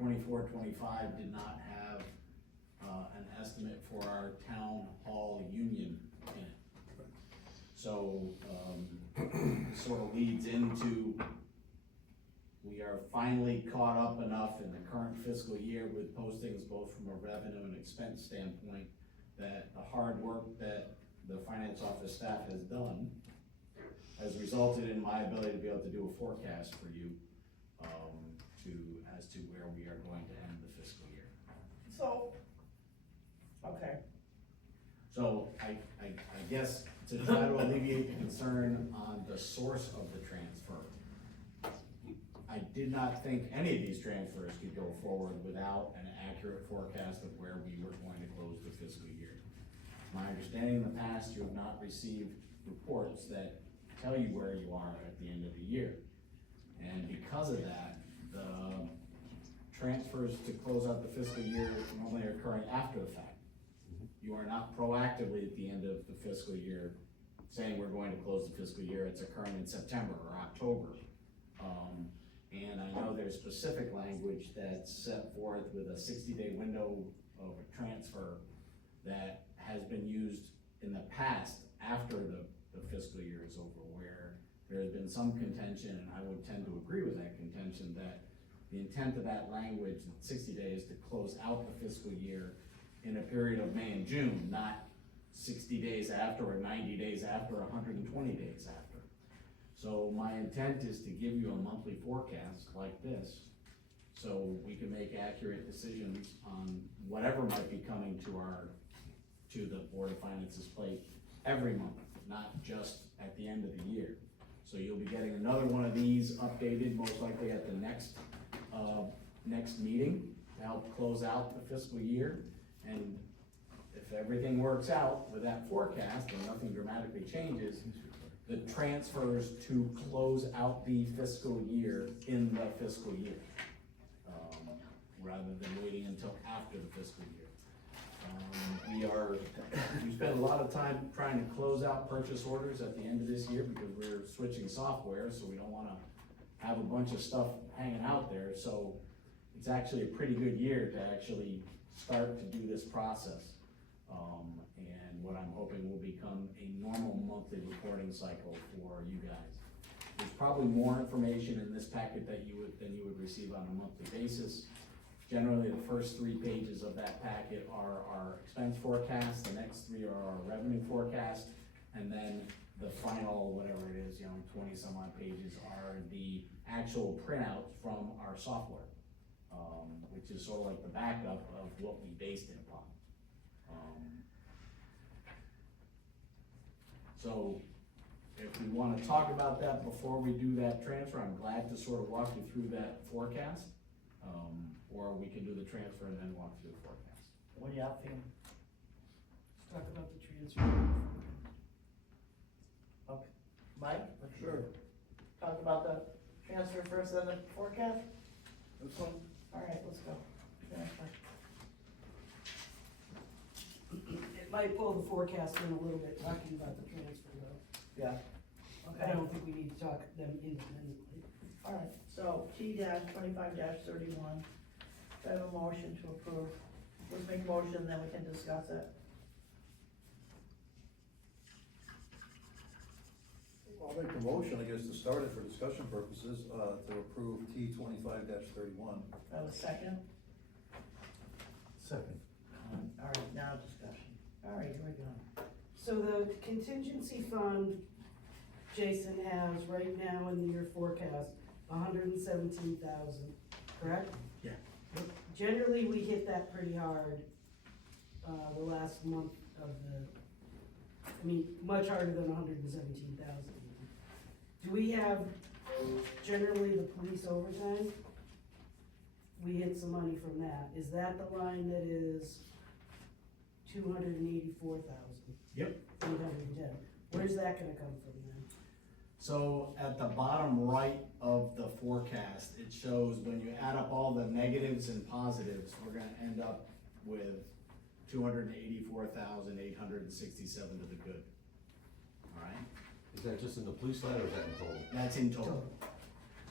24-25 did not have an estimate for our town hall union in it. So, sort of leads into, we are finally caught up enough in the current fiscal year with postings, both from a revenue and expense standpoint, that the hard work that the finance office staff has done has resulted in my ability to be able to do a forecast for you, as to where we are going to end the fiscal year. So, okay, So I guess to try to alleviate the concern on the source of the transfer, I did not think any of these transfers could go forward without an accurate forecast of where we were going to close the fiscal year. My understanding in the past, you have not received reports that tell you where you are at the end of the year. And because of that, the transfers to close out the fiscal year normally are occurring after the fact. You are not proactively at the end of the fiscal year saying we're going to close the fiscal year. It's occurring in September or October. And I know there's specific language that's set forth with a 60-day window of a transfer that has been used in the past after the fiscal year is over, where there has been some contention, and I would tend to agree with that contention, that the intent of that language, 60 days, to close out the fiscal year in a period of May and June, not 60 days after, or 90 days after, or 120 days after. So my intent is to give you a monthly forecast like this, so we can make accurate decisions on whatever might be coming to the Board of Finance's plate every month, not just at the end of the year. So you'll be getting another one of these updated, most likely at the next meeting, to help close out the fiscal year. And if everything works out with that forecast and nothing dramatically changes, the transfers to close out the fiscal year in the fiscal year, rather than waiting until after the fiscal year. We spent a lot of time trying to close out purchase orders at the end of this year, because we're switching software, so we don't wanna have a bunch of stuff hanging out there. So it's actually a pretty good year to actually start to do this process. And what I'm hoping will become a normal monthly reporting cycle for you guys. There's probably more information in this packet than you would receive on a monthly basis. Generally, the first 3 pages of that packet are our expense forecast, the next 3 are our revenue forecast, and then the final, whatever it is, 20 some odd pages are the actual printouts from our software, which is sort of like the backup of what we based it upon. So if we want to talk about that before we do that transfer, I'm glad to sort of walk you through that forecast. Or we can do the transfer and then walk through the forecast. what do y'all think? Let's talk about the transfer. Okay, Mike? Sure. Talk about the transfer first, then the forecast? That's fine. All right, let's go. Transfer. It might pull the forecast in a little bit, talking about the transfer though. Yeah. I Okay, don't think we need to talk them independently. all right, so T-25-31, I have a motion to approve. Let's make a motion, then we can discuss it. I'll make the motion, I guess, to start it for discussion purposes, to approve T-25-31. Have a second? Second. All right, now discussion. All right, here we go. So the contingency fund, Jason has right now in your forecast, 117,000, correct? Yeah. Generally, we hit that pretty hard, the last month of much harder than 117,000. Do we have generally the police overtime, we hit some money from that. Is that the line that is 284,000? Yep. 810. Where's that gonna come from then? So at the bottom right of the forecast, it shows when you add up all the negatives and positives, we're gonna end up with 284,867 to the good. All right? Is that just in the police line or is that in total? That's in total.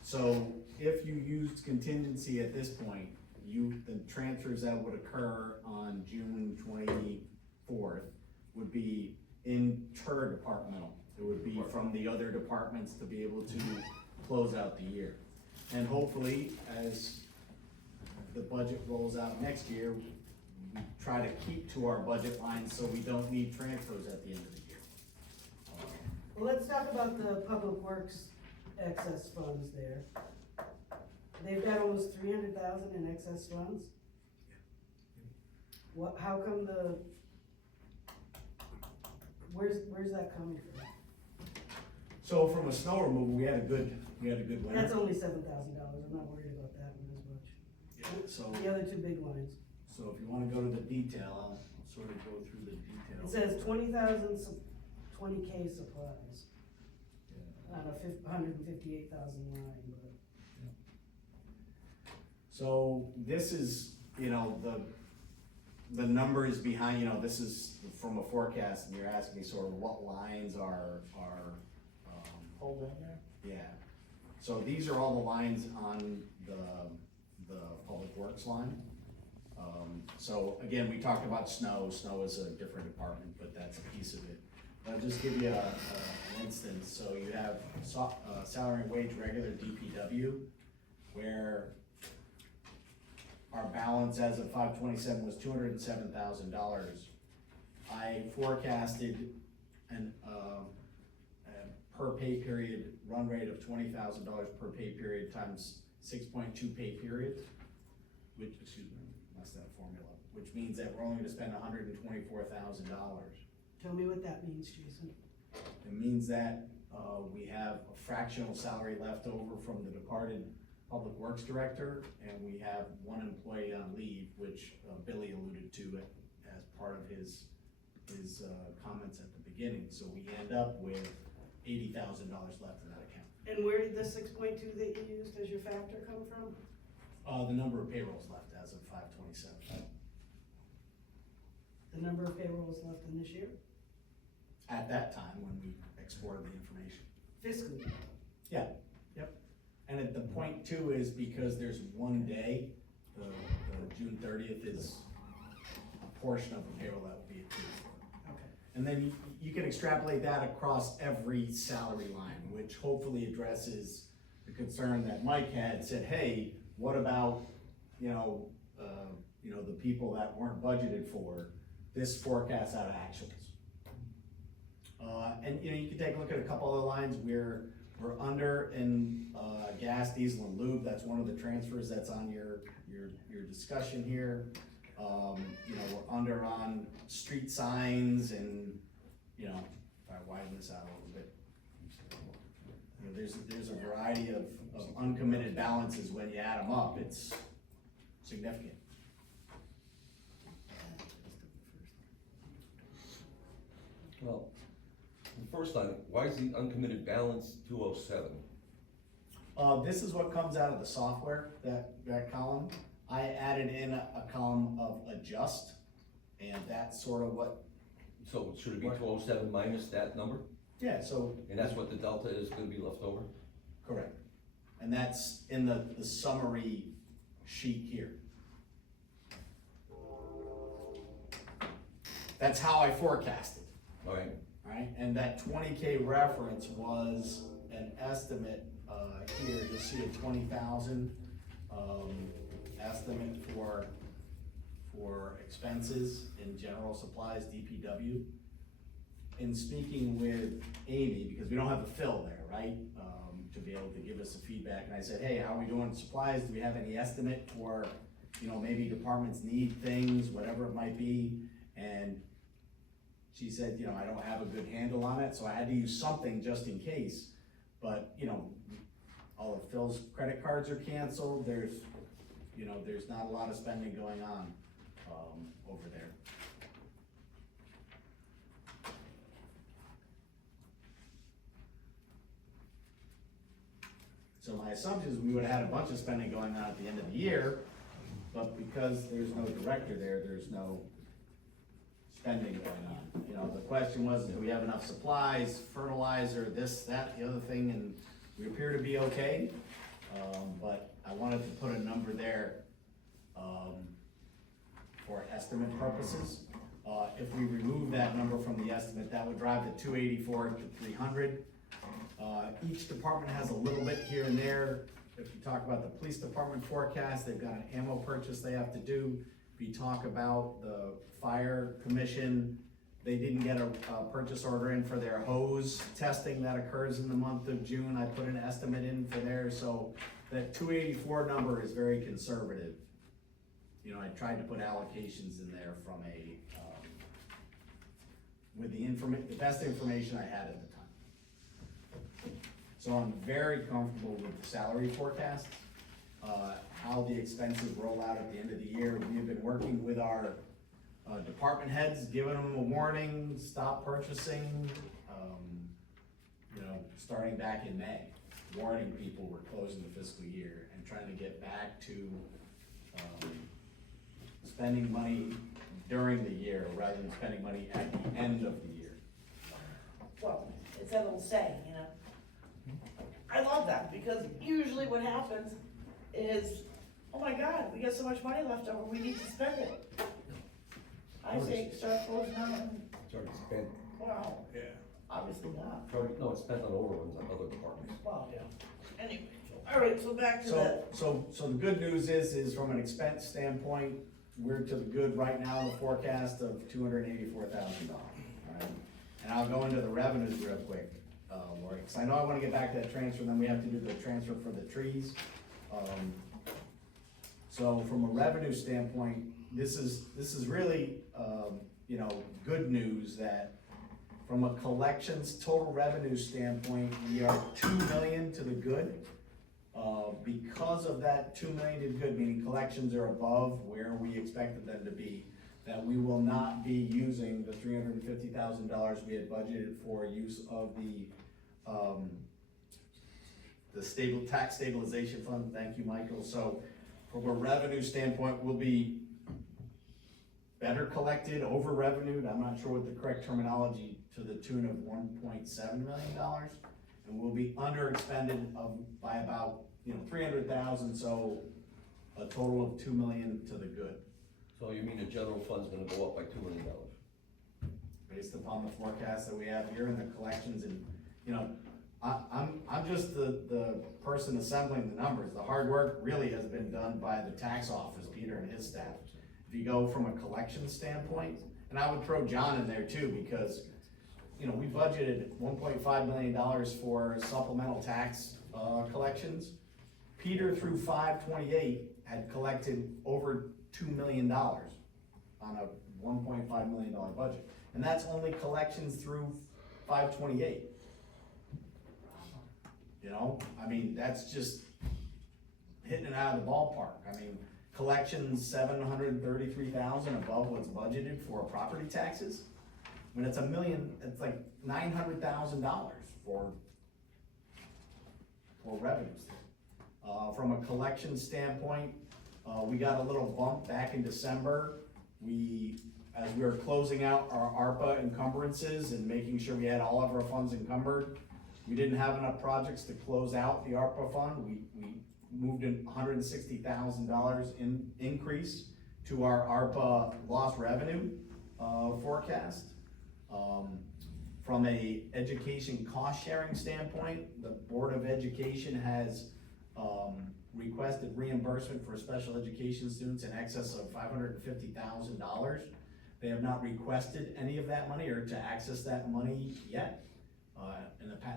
So if you used contingency at this point, the transfers that would occur on June 24th would be interdepartmental. It would be from the other departments to be able to close out the year. And hopefully, as the budget rolls out next year, we try to keep to our budget lines so we don't need transfers at the end of the year. Well, let's talk about the public works excess funds there. They've got almost 300,000 in excess funds? What, how come where's that coming from? So from a snow removal, we had a good winter. That's only $7,000, I'm not worried about that one as much. Yeah, so, The other two big lines. so if you wanna go to the detail, I'll sort of go through the detail. It says 20,000, 20K supplies. On a 158,000 line, but. So this is, the numbers behind, this is from a forecast, and you're asking sort of what lines are, Hold in there. yeah. So these are all the lines on the public works line. So again, we talked about snow is a different department, but that's a piece of it. I'll just give you an instance. So you have salary and wage regular DPW, where our balance as of 5/27 was $207,000. I forecasted a per pay period run rate of $20,000 per pay period times 6.2 pay periods, which, excuse me, that's that formula, which means that we're only gonna spend $124,000. Tell me what that means, Jason. It means that we have a fractional salary left over from the departed public works director, and we have one employee on leave, which Billy alluded to as part of his comments at the beginning. So we end up with $80,000 left in that account. And where did the 6.2 that you used as your factor come from? The number of payrolls left as of 5/27. The number of payrolls left in this year? At that time, when we exported the information. Fiscal year. Yeah, yep. And at the point too is because there's one day, the June 30th is a portion of the payroll that will be accrued for. Okay. And then you can extrapolate that across every salary line, which hopefully addresses the concern that Mike had, said, hey, what about, the people that weren't budgeted for this forecast out of actuals? And you can take a look at a couple other lines. We're under in gas, diesel, and lube. That's one of the transfers that's on your discussion here. We're under on street signs, and if I widen this out a little bit, there's a variety of uncommitted balances. When you add them up, it's significant. Well, the first line, why is the uncommitted balance 207? This is what comes out of the software, that column. I added in a column of adjust, and that's sort of what. So should it be 207 minus that number? Yeah, so. And that's what the delta is gonna be left over? Correct. And that's in the summary sheet here. That's how I forecasted. All right. Right, and that 20K reference was an estimate, here, you'll see a 20,000, estimate for expenses in general supplies, DPW. In speaking with Amy, because we don't have a fill there, right, to be able to give us a feedback, and I said, hey, how are we doing with supplies? Do we have any estimate for, maybe departments need things, whatever it might be, and she said, I don't have a good handle on it, so I had to use something just in case. But, all of Phil's credit cards are canceled, there's not a lot of spending going on, over there. So my assumption is we would've had a bunch of spending going on at the end of the year, but because there's no director there, there's no spending going on. You know, the question was, do we have enough supplies, fertilizer, this, that, the other thing, and we appear to be okay. But I wanted to put a number there, for estimate purposes. If we remove that number from the estimate, that would drive the 284 to 300. Each department has a little bit here and there. If you talk about the police department forecast, they've got an ammo purchase they have to do. If you talk about the fire commission, they didn't get a purchase order in for their hose testing that occurs in the month of June. I put an estimate in for there, so that 284 number is very conservative. You know, I tried to put allocations in there from with the best information I had at the time. So I'm very comfortable with the salary forecast, how the expenses roll out at the end of the year. We have been working with our department heads, giving them a warning, stop purchasing, starting back in May, warning people we're closing the fiscal year and trying to get back to spending money during the year rather than spending money at the end of the year. Well, it's that old saying, you know. I love that, because usually what happens is, oh my God, we got so much money left over, we need to spend it. I say, start closing out and, It's already spent, well, Yeah. obviously not. no, it's spent on overruns on other departments. Well, yeah. Anyway, all right, so back to that. So the good news is from an expense standpoint, we're to the good right now in the forecast of $284,000, all right? And I'll go into the revenues real quick, Lori, because I know I wanna get back to that transfer, then we have to do the transfer for the trees. So from a revenue standpoint, this is really, good news that from a collections total revenue standpoint, we are 2 million to the good. Because of that 2 million to the good, meaning collections are above where we expected them to be, that we will not be using the $350,000 we had budgeted for use of the tax stabilization fund. Thank you, Michael. So from a revenue standpoint, we'll be better collected, over revenued. I'm not sure what the correct terminology, to the tune of $1.7 million. And we'll be under expended by about, 300,000, so a total of 2 million to the good. So you mean the general fund's gonna go up by $2 million? Based upon the forecast that we have here and the collections, and, I'm just the person assembling the numbers. The hard work really has been done by the tax office, Peter and his staff. If you go from a collection standpoint, and I would throw John in there too, because, we budgeted $1.5 million for supplemental tax collections. Peter through 5/28 had collected over $2 million on a $1.5 million budget. And that's only collections through 5/28. That's just hitting it out of the ballpark. Collections 733,000 above what's budgeted for property taxes. It's $1 million, it's like $900,000 for revenues. From a collection standpoint, we got a little bump back in December. As we were closing out our ARPA encumbrances and making sure we had all of our funds encumbered, we didn't have enough projects to close out the ARPA fund. We moved in $160,000 increase to our ARPA lost revenue forecast. From a education cost sharing standpoint, the Board of Education has requested reimbursement for special education students in excess of $550,000. They have not requested any of that money or to access that money yet.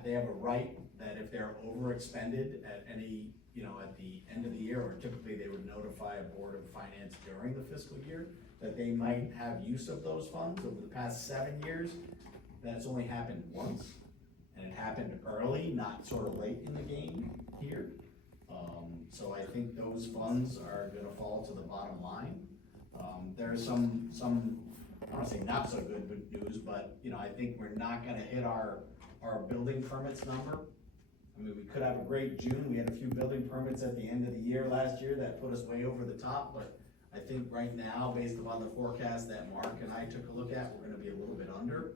They have a right that if they're overexpended at any, at the end of the year, or typically they would notify a Board of Finance during the fiscal year, that they might have use of those funds. Over the past 7 years, that's only happened once, and it happened happened early, not sort of late in the game here. So I think those funds are gonna fall to the bottom line. There's some, I don't wanna say not so good news, but, you know, I think we're not gonna hit our building permits number. I mean, we could have a great June, we had a few building permits at the end of the year last year that put us way over the top, but I think right now, based upon the forecast that Mark and I took a look at, we're gonna be a little bit under.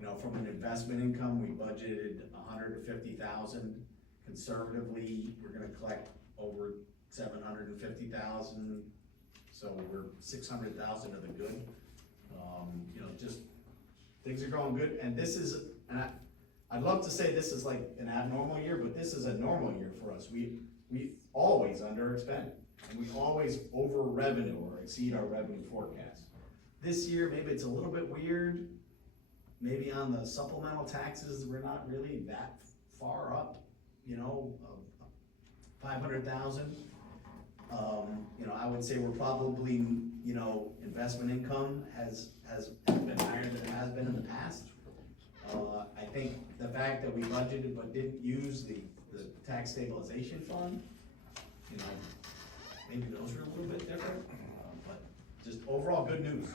You know, from an investment income, we budgeted $150,000. Conservatively, we're gonna collect over $750,000, so we're $600,000 of the good. You know, just, things are going good, and this is, and I'd love to say this is like an abnormal year, but this is a normal year for us. We always underexpend, and we always over revenue or exceed our revenue forecast. This year, maybe it's a little bit weird. Maybe on the supplemental taxes, we're not really that far up, you know, 500,000. You know, I would say we're probably, you know, investment income has been higher than it has been in the past. I think the fact that we budgeted but didn't use the tax stabilization fund, you know, maybe those are a little bit different, but just overall good news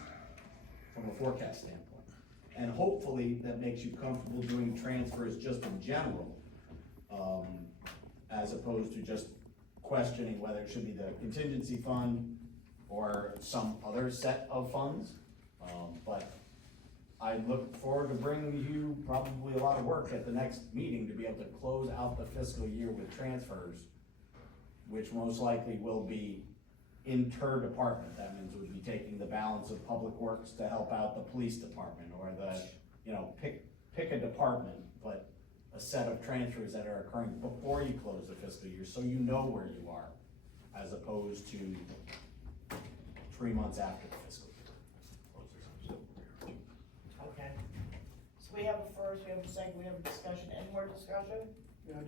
from a forecast standpoint. And hopefully that makes you comfortable doing transfers just in general, as opposed to just questioning whether it should be the contingency fund or some other set of funds. But I look forward to bringing you probably a lot of work at the next meeting to be able to close out the fiscal year with transfers, which most likely will be inter-department. That means we'll be taking the balance of public works to help out the police department, or the, you know, pick a department, but a set of transfers that are occurring before you close the fiscal year, so you know where you are, as opposed to 3 months after the fiscal year. Okay. So we have a first, we have a second, we have a discussion, any more discussion? Yeah,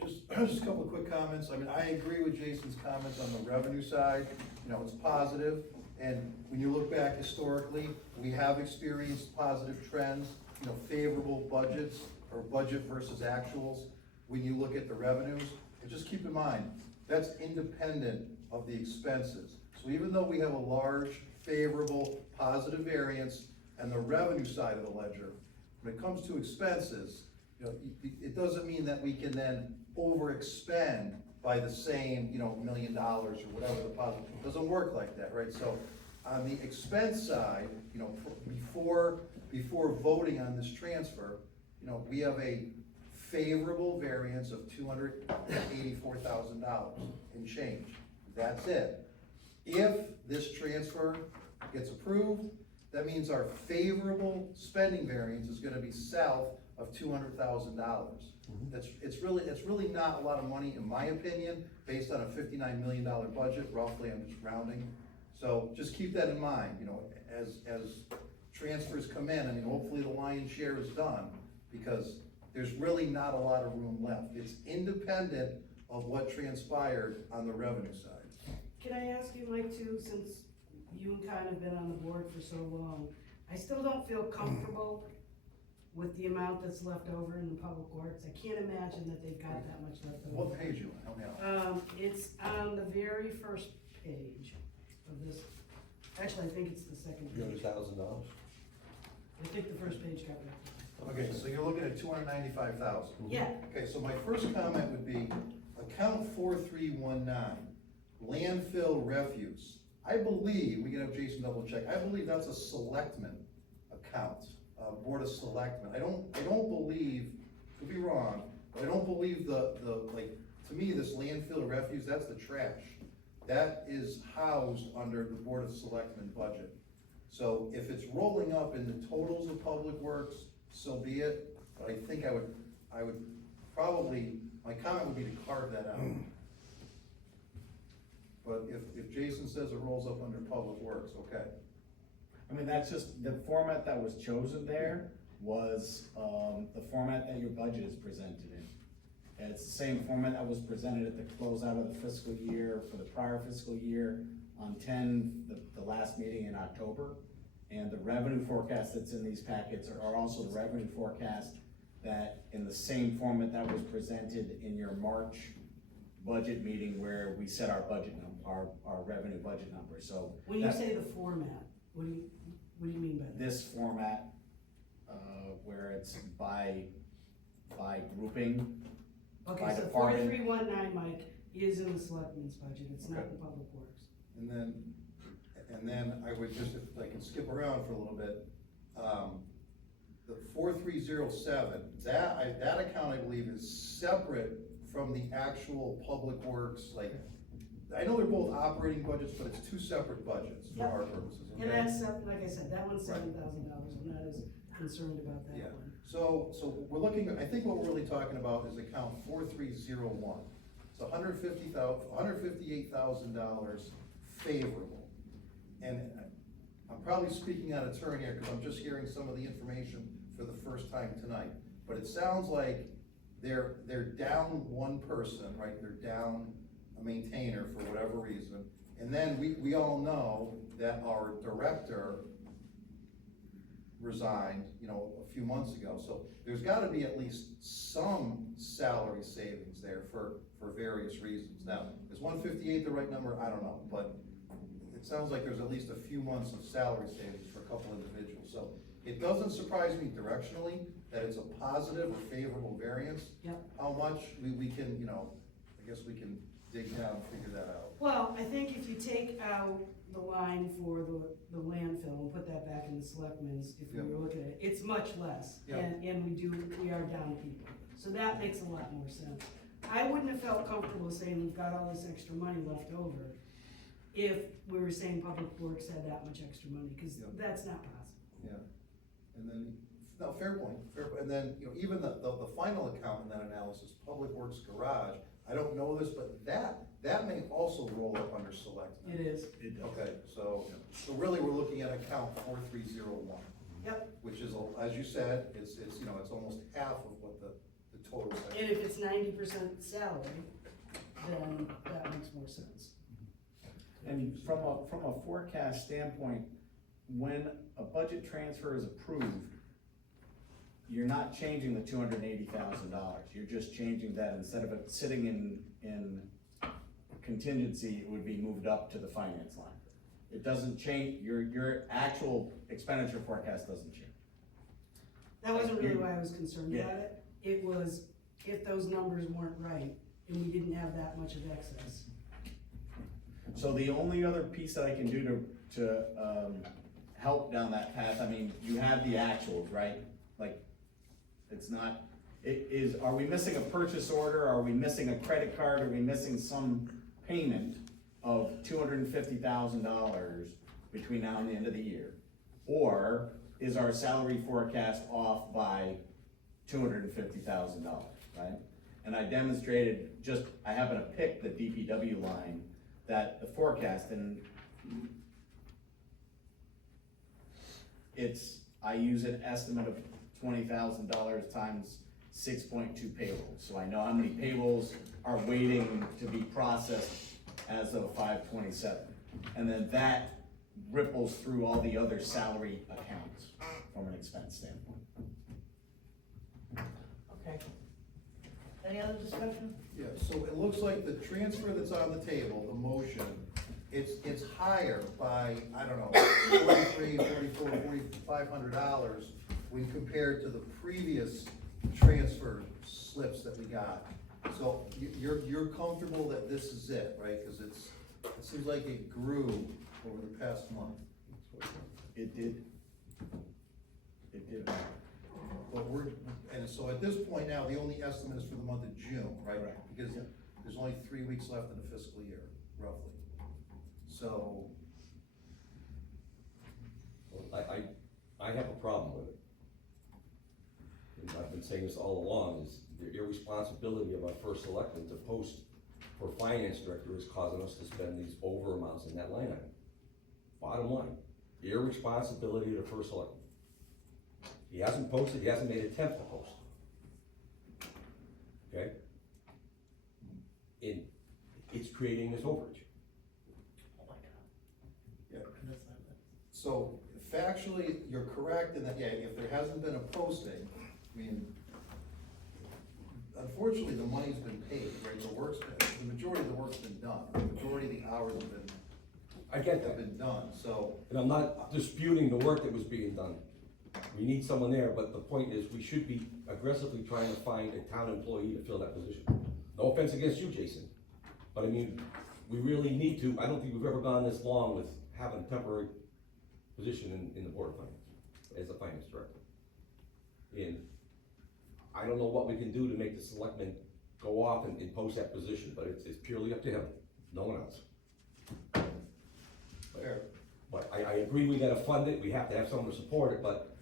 just a couple of quick comments. I mean, I agree with Jason's comments on the revenue side. You know, it's positive, and when you look back historically, we have experienced positive trends, you know, favorable budgets, or budget versus actuals. When you look at the revenues, and just keep in mind, that's independent of the expenses. So even though we have a large, favorable, positive variance on the revenue side of the ledger, when it comes to expenses, you know, it doesn't mean that we can then overexpend by the same, you know, $1 million or whatever the positive. It doesn't work like that, right? So on the expense side, you know, before voting on this transfer, you know, we have a favorable variance of $284,000 in change. That's it. If this transfer gets approved, that means our favorable spending variance is gonna be south of $200,000. It's really not a lot of money, in my opinion, based on a $59 million budget, roughly. I'm just rounding. So just keep that in mind, you know, as transfers come in. I mean, hopefully the lion's share is done, because there's really not a lot of room left. It's independent of what transpired on the revenue side. Can I ask you, Mike, too, since you kind of been on the board for so long, I still don't feel comfortable with the amount that's left over in the public works. I can't imagine that they've got that much left over. What page you on? Help me out. It's on the very first page of this. Actually, I think it's the second page. $300,000. I think the first page covered it. Okay, so you're looking at $295,000. Yeah. Okay, so my first comment would be, account 4319, landfill refuse. I believe, we can have Jason double check, I believe that's a selectman account, Board of Selectmen. I don't believe, could be wrong, but I don't believe like, to me, this landfill refuse, that's the trash. That is housed under the Board of Selectmen budget. So if it's rolling up in the totals of public works, so be it, but I think I would probably, my comment would be to carve that out. But if Jason says it rolls up under public works, okay. I mean, that's just, the format that was chosen there was, the format that your budget is presented in. And it's the same format that was presented at the closeout of the fiscal year for the prior fiscal year on the last meeting in October. And the revenue forecast that's in these packets are also the revenue forecast that in the same format that was presented in your March budget meeting where we set our budget our revenue budget number, so. When you that- say the format, what do you mean by that? This format, where it's by grouping, Okay, by so department. 4319, Mike, is in the selectmen's budget, it's not Okay. the public works. And then I would just, if I can skip around for a little bit, the 4307, that account I believe is separate from the actual public works, like, I know they're both operating budgets, but it's two separate budgets for our purposes, okay? And that's, like I said, that one's $7,000, I'm not as concerned about that Yeah, one. so we're looking, I think what we're really talking about is account 4301. It's $158,000 favorable. And I'm probably speaking out of turn here because I'm just hearing some of the information for the first time tonight. But it sounds like they're down one person, right? They're down a maintainer for whatever reason. And then we all know that our director resigned, a few months ago. So there's gotta be at least some salary savings there for various reasons. Now, is 158 the right number? I don't know, but it sounds like there's at least a few months of salary savings for a couple individuals. So it doesn't surprise me directionally that it's a positive or favorable variance. Yep. How much, we can, I guess we can dig down and figure that out. Well, I think if you take out the line for the landfill and put that back in the selectmen's, if we Yeah. were looking at it, it's much less. Yeah. And we are down people, so that makes a lot more sense. I wouldn't have felt comfortable saying we've got all this extra money left over if we were saying public works had that much extra money, because Yeah. that's not possible. Yeah, and then, no, fair point, and then, even the final account in that analysis, Public Works Garage, I don't know this, but that may also roll up under selectmen. It is. It does. Okay, so really, we're looking at account 4301. Yep. Which is, as you said, it's almost half of what the total is. And if it's 90% salary, then that makes more sense. And from a forecast standpoint, when a budget transfer is approved, you're not changing the $280,000. You're just changing that, instead of it sitting in contingency, it would be moved up to the finance line. It doesn't change, your actual expenditure forecast doesn't change. That wasn't really why I was concerned about it. It was if those numbers weren't right and we didn't have that much of excess. So the only other piece that I can do to help down that path, I mean, you have the actuals, right? Like, it's not, are we missing a purchase order? Are we missing a credit card? Are we missing some payment of $250,000 between now and the end of the year? Or is our salary forecast off by $250,000, right? And I demonstrated, I happen to pick the DPW line, that the forecast, and I use an estimate of $20,000 times 6.2 payrolls. So I know how many payrolls are waiting to be processed as of 5/27. And then that ripples through all the other salary accounts from an expense standpoint. Okay. Any other discussion? Yeah, so it looks like the transfer that's on the table, the motion, it's higher by, I don't know, $43, $44, $4,500 when compared to the previous transfer slips that we got. So you're comfortable that this is it, right? Because it seems like it grew over the past month. It did. It did. But and so at this point now, the only estimate is for the month of June, right? Right. Because there's only 3 weeks left in the fiscal year, roughly. So, I have a problem with it. And I've been saying this all along, is the irresponsibility of our first selectman to post for finance director is causing us to spend these over amounts in that line item. Bottom line, irresponsibility of the first selectman. He hasn't posted, he hasn't made an attempt to post. Okay? And it's creating this overage. yeah. So factually, you're correct in that, yeah, if there hasn't been a posting, I mean, virtually the money's been paid, right, the majority of the work's been done, the majority of the hours have been, I get that, been done, so. and I'm not disputing the work that was being done. We need someone there, but the point is, we should be aggressively trying to find a town employee to fill that position. No offense against you, Jason, but I mean, we really need to, I don't think we've ever gone this long with having a temporary position in the Board of Finance, as a finance director. And I don't know what we can do to make the selectmen go off and post that position, but it's purely up to him, no one else. Fair. But I agree, we gotta fund it, we have to have someone to support it, but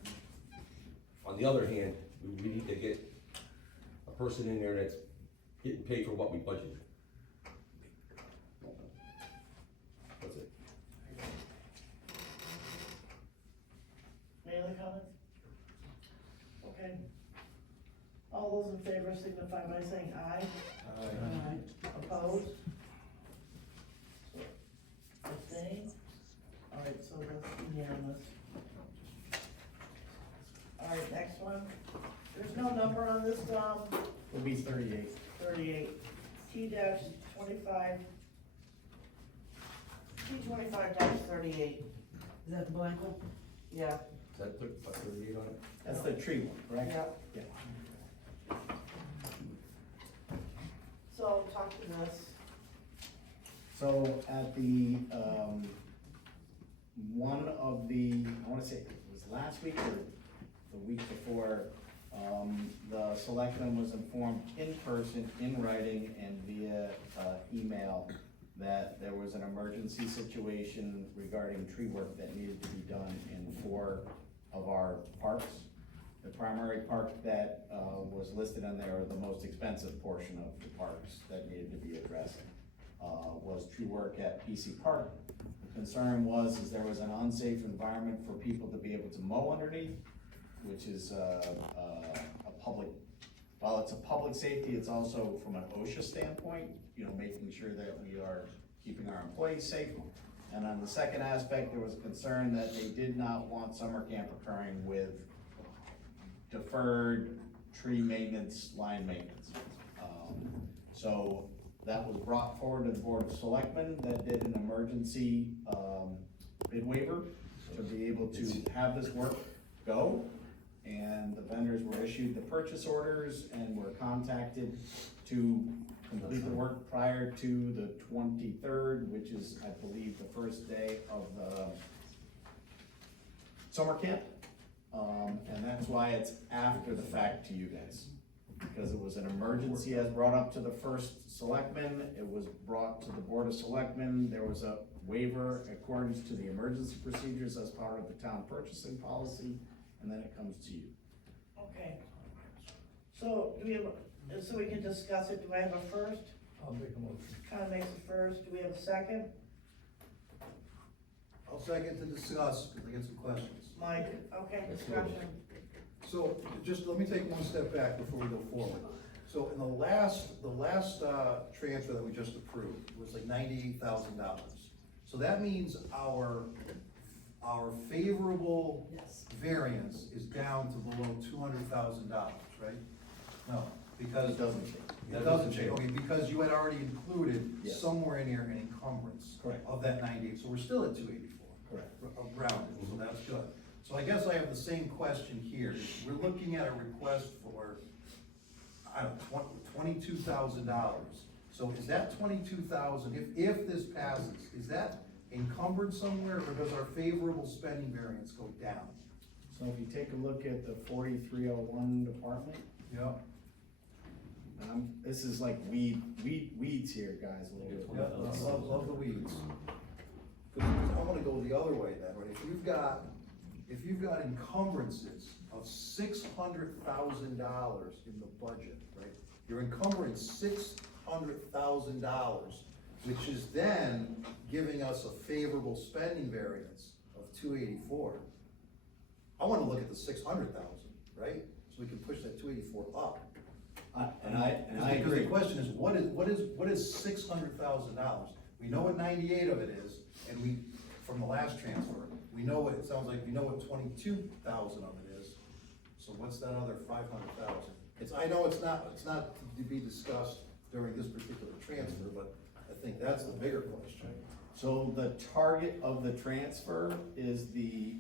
on the other hand, we need to get a person in there that's getting paid for what we budgeted. That's it. Any other comments? Okay. All those in favor signify by saying aye. Aye. Opposed? Abstained? All right, so that's unanimous. All right, next one. There's no number on this, It'll be 38. 38, T-25, T-25-38. Is that the blank one? Yeah, Is that 38 on it? That's the tree one, correct? yeah. Yeah. So talk to this. So at the, one of the, I wanna say it was last week or the week before, the selectman was informed in person, in writing, and via, email that there was an emergency situation regarding tree work that needed to be done in 4 of our parks. The primary park that, was listed on there, or the most expensive portion of the parks that needed to be addressed, was tree work at PC Park. The concern is there was an unsafe environment for people to be able to mow underneath, which is, a public, while it's a public safety, it's also from an OSHA standpoint, you know, making sure that we are keeping our employees safe. And on the second aspect, there was a concern that they did not want summer camp occurring with deferred tree maintenance, line maintenance. So that was brought forward to the Board of Selectmen that did an emergency, bid waiver to be able to have this work go. And the vendors were issued the purchase orders and were contacted to complete the work prior to the 23rd, which is, I believe, the first day of the summer camp. And that's why it's after the fact to you guys, because it was an emergency as brought up to the first selectman, it was brought to the Board of Selectmen, there was a waiver according to the emergency procedures as part of the town purchasing policy, and then it comes to you. Okay. So do we have, so we can discuss it, do I have a first? I'll make a motion. Kind of makes a first, do we have a second? I'll second to discuss, because I get some questions. Mike, okay, discussion. So, just let me take one step back before we go forward. So in the last transfer that we just approved was like $98,000. So that means our favorable variance is down to below $200,000, right? No, because. It doesn't change. It doesn't change, okay, because you had already included Yes. somewhere in here an encumbrance. Correct. Of that 98, so we're still at 284. Correct. Rounded, so that's good. So I guess I have the same question here. We're looking at a request for, I don't know, $22,000. So is that 22,000, if this passes, is that encumbered somewhere, or does our favorable spending variance go down? So if you take a look at the 4301 department, Yeah. this is like weeds here, guys, a little bit. Yeah, love the weeds. 'Cause I wanna go the other way then, right? If you've got encumbrances of $600,000 in the budget, right? You're encumbering $600,000, which is then giving us a favorable spending variance of 284. I wanna look at the 600,000, right? So we can push that 284 up. And I Because agree. the question is, what is $600,000? We know what 98 of it is, and from the last transfer, we know what, it sounds like we know what 22,000 of it is. So what's that other 500,000? I know it's not to be discussed during this particular transfer, but I think that's the bigger question. So the target of the transfer is the,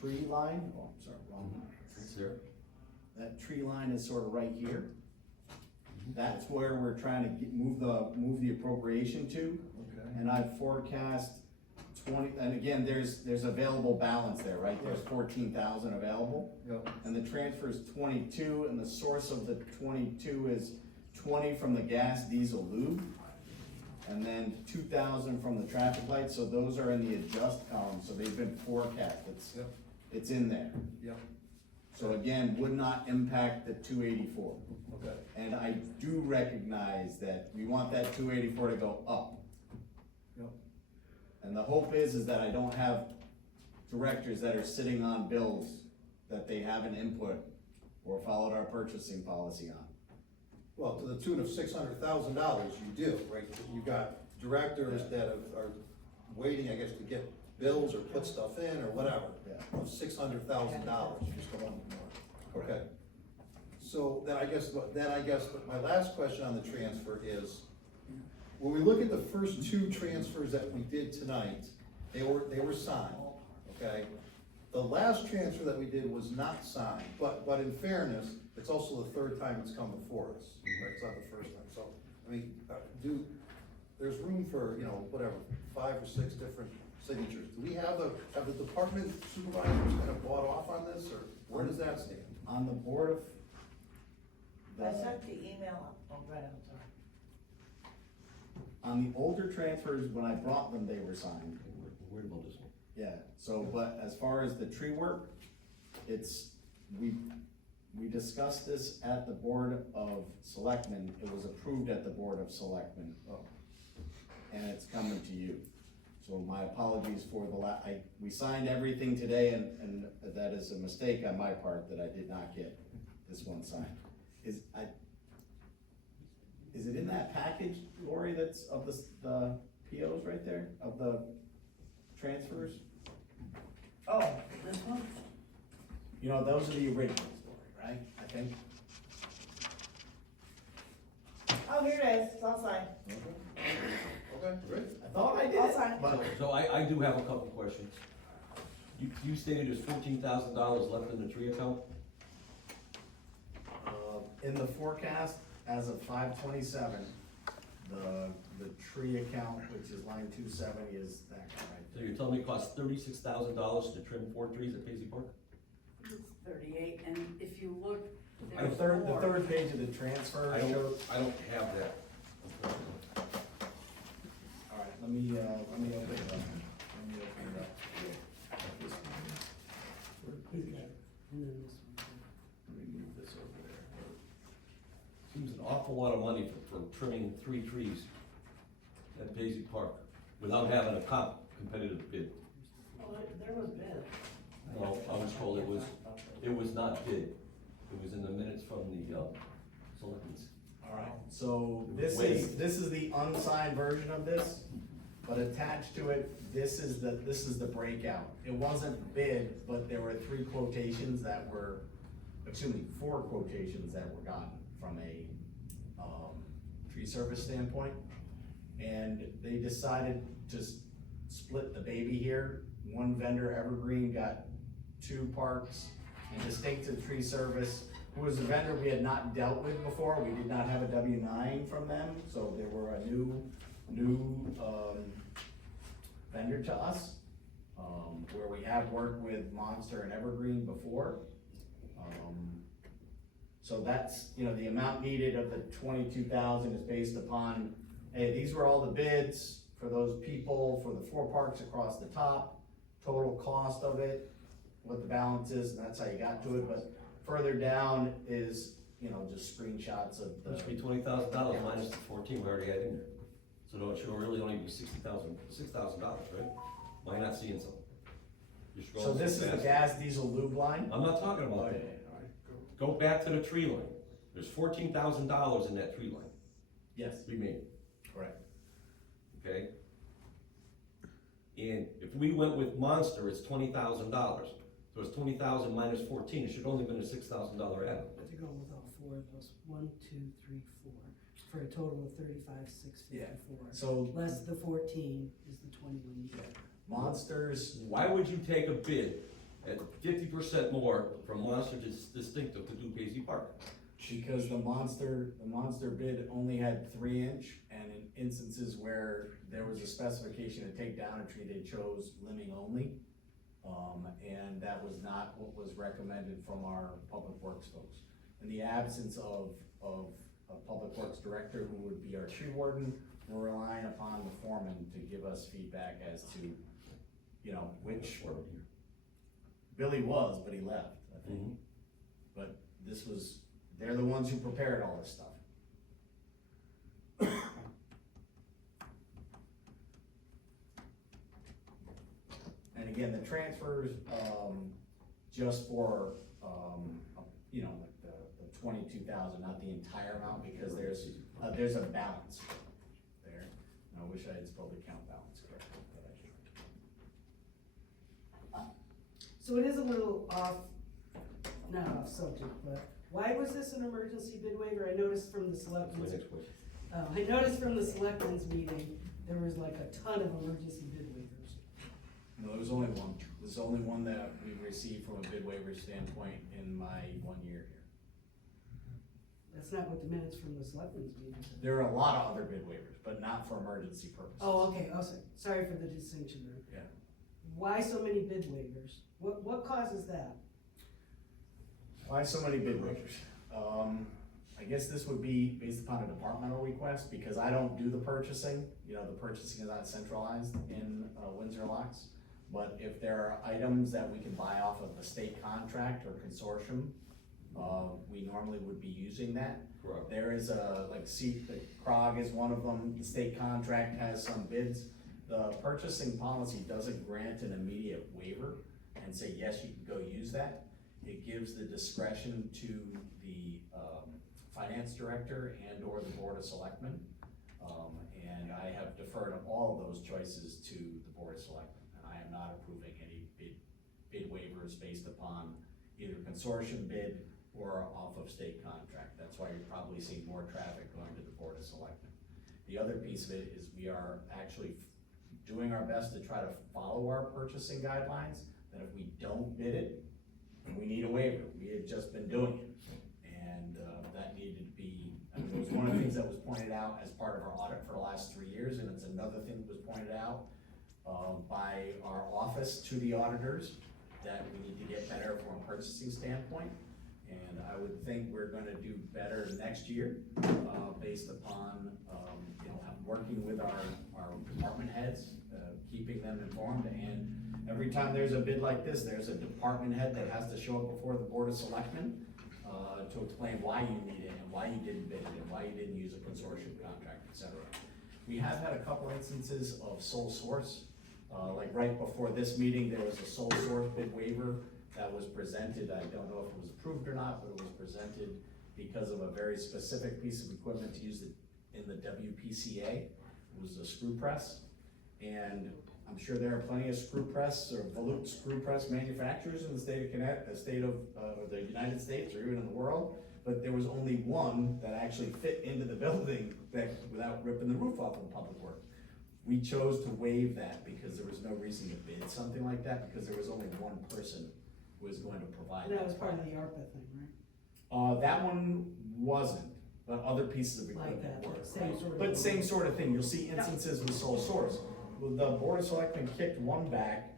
tree line, oh, I'm sorry, wrong line. It's there. That tree line is sort of right here. That's where we're trying to move the appropriation to. Okay. And I've forecast 20, and again, there's available balance there, right? There's 14,000 available. Yep. And the transfer is 22, and the source of the 22 is 20 from the gas, diesel, lube. And then 2,000 from the traffic lights, so those are in the adjust column, so they've been forecast, Yep. it's in there. Yep. So again, would not impact the 284. Okay. And I do recognize that we want that 284 to go up. Yep. And the hope is that I don't have directors that are sitting on bills that they haven't input or followed our purchasing policy on. Well, to the tune of $600,000, you do, right? You've got directors that are waiting, I guess, to get bills or put stuff in or whatever. Yeah. Of $600,000, just a moment more. Okay. So then I guess my last question on the transfer is, when we look at the first two transfers that we did tonight, they were signed, okay? The last transfer that we did was not signed, but in fairness, it's also the third time it's come before us, right? It's not the first time, so, I mean, there's room for, whatever, 5 or 6 different signatures. Do we have the department supervisors kind of bought off on this, or where does that stand? On the board of. I sent the email, oh, right, I'm sorry. On the older transfers, when I brought them, they were signed. We're worried about this one. Yeah, so, but as far as the tree work, we discussed this at the Board of Selectmen, it was approved at the Board of Selectmen. And it's coming to you. So my apologies for we signed everything today, and that is a mistake on my part that I did not get this one signed. Is it in that package, Lori, that's of the POs right there, of the transfers? Oh, this one? Those are the originals, Lori, right, I think? Oh, here it is, it's all signed. Okay, great. I thought I did I'll it, sign. but So I do have a couple questions. You stated there's $14,000 left in the tree account? in the forecast, as of 5/27, the tree account, which is line 270, is that right? So you're telling me it costs $36,000 to trim 4 trees at Paisley Park? It's 38, and if you look, The there's third more. page of the transfer I shows. don't have that. All right, let me open it up. Let me open it up. And then this one. Let me move this over there. Seems an awful lot of money for trimming 3 trees at Paisley Park without having a competitive bid. Oh, there was bid. No, I was told it was not bid. It was in the minutes from the, selectmen's. All right, so this Wait. is the unsigned version of this, but attached to it, this is the breakout. It wasn't bid, but there were 4 quotations that were gotten from a, tree service standpoint. And they decided to split the baby here. One vendor, Evergreen, got 2 parks, and Distinctive Tree Service, who was a vendor we had not dealt with before. We did not have a W-9 from them, so they were a new vendor to us, where we have worked with Monster and Evergreen before. So that's, the amount needed of the 22,000 is based upon, hey, these were all the bids for those people, for the 4 parks across the top, total cost of it, what the balance is, and that's how you got to it, but further down is, just screenshots of It should be the. $20,000 minus the 14 we already had in there. So it should really only be $6,000, right? Am I not seeing something? You're scrolling So this is the fast. gas diesel lube line? I'm not talking about that. Go back to the tree line. There's $14,000 in that tree line, Yes, remaining, correct. okay? And if we went with Monster, it's $20,000. So it's 20,000 minus 14, it should only been a $6,000 add-on. But to go with all four of those, 1, 2, 3, 4, for a total of 35,654. So Less the 14 is the 21 year. Monsters, Why would you take a bid at 50% more from Monster Distinctive to do Paisley Park? because the monster bid only had 3-inch, and in instances where there was a specification to take down a tree, they chose limbing only. And that was not what was recommended from our public works folks. In the absence of a public works director who would be our tree warden, we're relying upon the foreman to give us feedback as to, you know, which Billy was, but he left, I think. Mhm. But this was, they're the ones who prepared all this stuff. And again, the transfers, just for, you know, the 22,000, not the entire amount, because there's a balance there. And I wish I had spelled the account balance correctly, but I didn't. So it is a little off, not off subject, but why was this an emergency bid waiver? I noticed from the That's my selectmen's, next question. I noticed from the selectmen's meeting, there was like a ton of emergency bid waivers. No, there's only one. There's only one that we've received from a bid waiver standpoint in my 1 year here. That's not what the minutes from the selectmen's meeting said. There are a lot of other bid waivers, but not for emergency purposes. Oh, okay, sorry for the distinction there. Yeah. Why so many bid waivers? What causes that? Why so many bid waivers? I guess this would be based upon a departmental request, because I don't do the purchasing. You know, the purchasing is not centralized in Windsor Locks. But if there are items that we can buy off of a state contract or consortium, we normally would be using that. Correct. There is the CROG is one of them. The state contract has some bids. The purchasing policy doesn't grant an immediate waiver and say, yes, you can go use that. It gives the discretion to the finance director and or the board of selectmen. And I have deferred all of those choices to the board of selectmen. And I am not approving any bid waivers based upon either consortium bid or off of state contract. That's why you're probably seeing more traffic going to the board of selectmen. The other piece of it is we are actually doing our best to try to follow our purchasing guidelines, that if we don't bid it, we need a waiver. We had just been doing it. And that needed to be, it was one of the things that was pointed out as part of our audit for the last 3 years, and it's another thing that was pointed out by our office to the auditors, that we need to get better from a purchasing standpoint. And I would think we're gonna do better next year, based upon, you know, working with our department heads, keeping them informed. And every time there's a bid like this, there's a department head that has to show up before the board of selectmen, to explain why you need it and why you didn't bid it and why you didn't use a consortium contract, et cetera. We have had a couple instances of sole source. Like right before this meeting, there was a sole source bid waiver that was presented. I don't know if it was approved or not, but it was presented because of a very specific piece of equipment to use in the WPCA. It was a screw press. And I'm sure there are plenty of screw press or volute screw press manufacturers in the state of Connecticut, the United States, or even in the world. But there was only one that actually fit into the building without ripping the roof off of public works. We chose to waive that because there was no reason to bid something like that, because there was only one person who was going to provide And that was part of the ARPA thing, right? That one wasn't, but other pieces of Like equipment that, were. same sort of. But same sort of thing, you'll see instances with sole source. Well, the board of selectmen kicked one back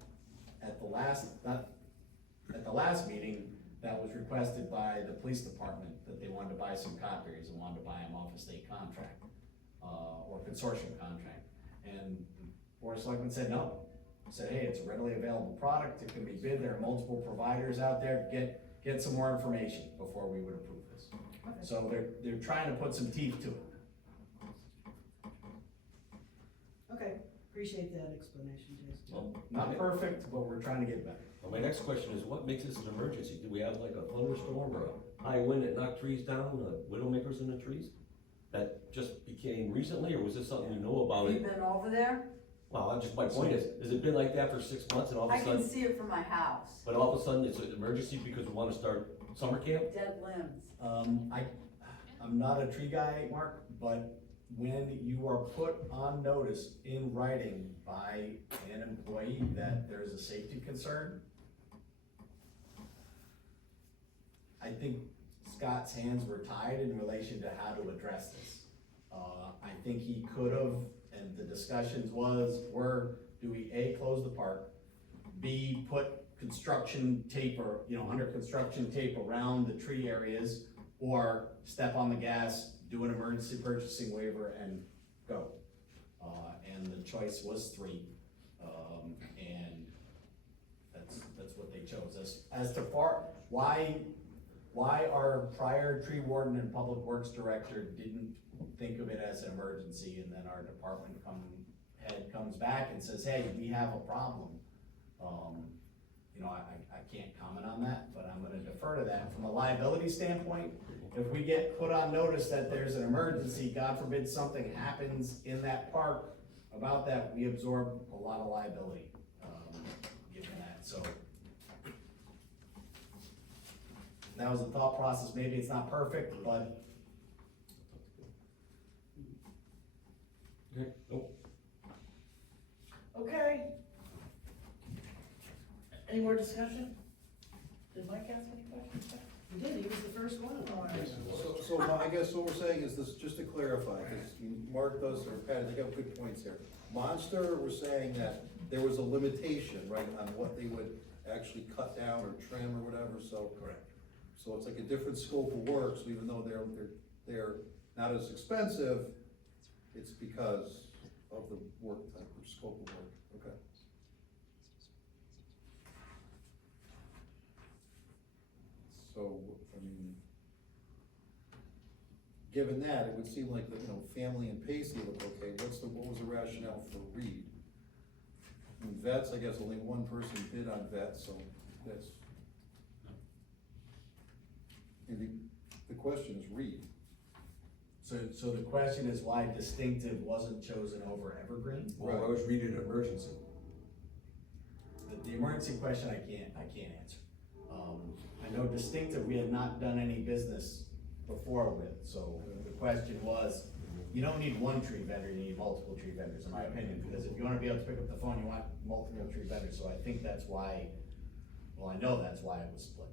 at the last meeting that was requested by the police department, that they wanted to buy some copiers and wanted to buy them off a state contract, or consortium contract. And the board of selectmen said no. Said, hey, it's a readily available product, it can be bid, there are multiple providers out there, get some more information before we would approve this. Okay. So they're trying to put some teeth to it. Okay, appreciate that explanation, Jason. Well, Not perfect, but we're trying to get better. Well, my next question is, what makes this an emergency? Do we have like a thunderstorm or a high wind that knocked trees down, widowmakers in the trees? That just became recently, or was this something you know about Have it? you been over there? Well, my point is it been like that for 6 months and all of I a can sudden, see it from my house, but all of a sudden it's an emergency because we wanna start summer camp? dead limbs. I'm not a tree guy, Mark, but when you are put on notice in writing by an employee that there is a safety concern, I think Scott's hands were tied in relation to how to address this. I think he could have, and the discussions were, do we A, close the park, B, put construction tape or, under construction tape around the tree areas, or step on the gas, do an emergency purchasing waiver and go. And the choice was 3, and that's what they chose. As to why our prior tree warden and public works director didn't think of it as an emergency, and then our department head comes back and says, hey, we have a problem. I can't comment on that, but I'm gonna defer to that. From a liability standpoint, if we get put on notice that there's an emergency, God forbid something happens in that park about that, we absorb a lot of liability, given that, so. That was the thought process. Maybe it's not perfect, but Okay, nope. Okay. Any more discussion? Did Mike ask any questions? You did, he was the first one. So I guess what we're saying is this, just to clarify, because Mark does, or Patty, they got good points here. Monster, we're saying that there was a limitation, right, on what they would actually cut down or trim or whatever, so. Correct. So it's like a different scope of work, so even though they're not as expensive, it's because of the work type or scope of work, okay. So, given that, it would seem like the, Family and Pacey look okay. What was the rationale for Reed? Vets, I guess only one person bid on vets, so that's. The question is Reed. So the question is why distinctive wasn't chosen over evergreen? Well, I was reading an emergency. The emergency question I can't answer. I know distinctive, we had not done any business before with, so the question was, you don't need one tree vendor, you need multiple tree vendors, in my opinion, because if you wanna be able to pick up the phone, you want multiple tree vendors, so I think that's why, well, I know that's why it was split.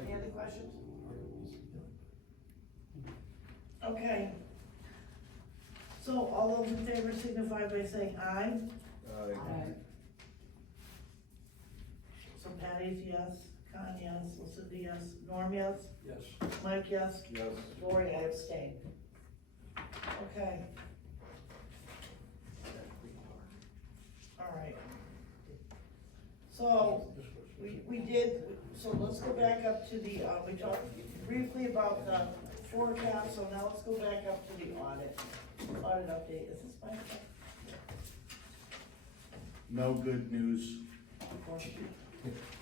Any other questions? Okay. So all those in favor signify by saying aye. So Patty's yes, Con yes, Lucinda yes, Norm yes, Yes. Mike yes, Yes. Lori, I abstain. Okay. All right. So, we did, so let's go back up to the, we talked briefly about the forecast, so now let's go back up to the audit update. Is this my? No good news.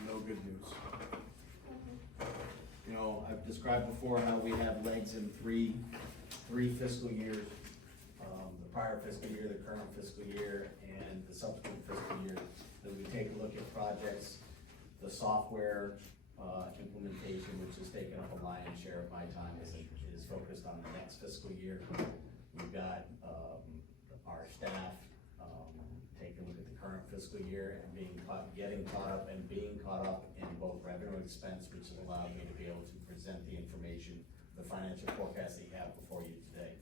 No good news. I've described before how we have legs in three fiscal years. The prior fiscal year, the current fiscal year, and the subsequent fiscal year. That we take a look at projects, the software, implementation, which has taken up a lion's share of my time, is focused on the next fiscal year. We've got, our staff, taking a look at the current fiscal year and getting caught up and being caught up in both revenue and expense, which has allowed me to be able to present the information, the financial forecast that you have before you today,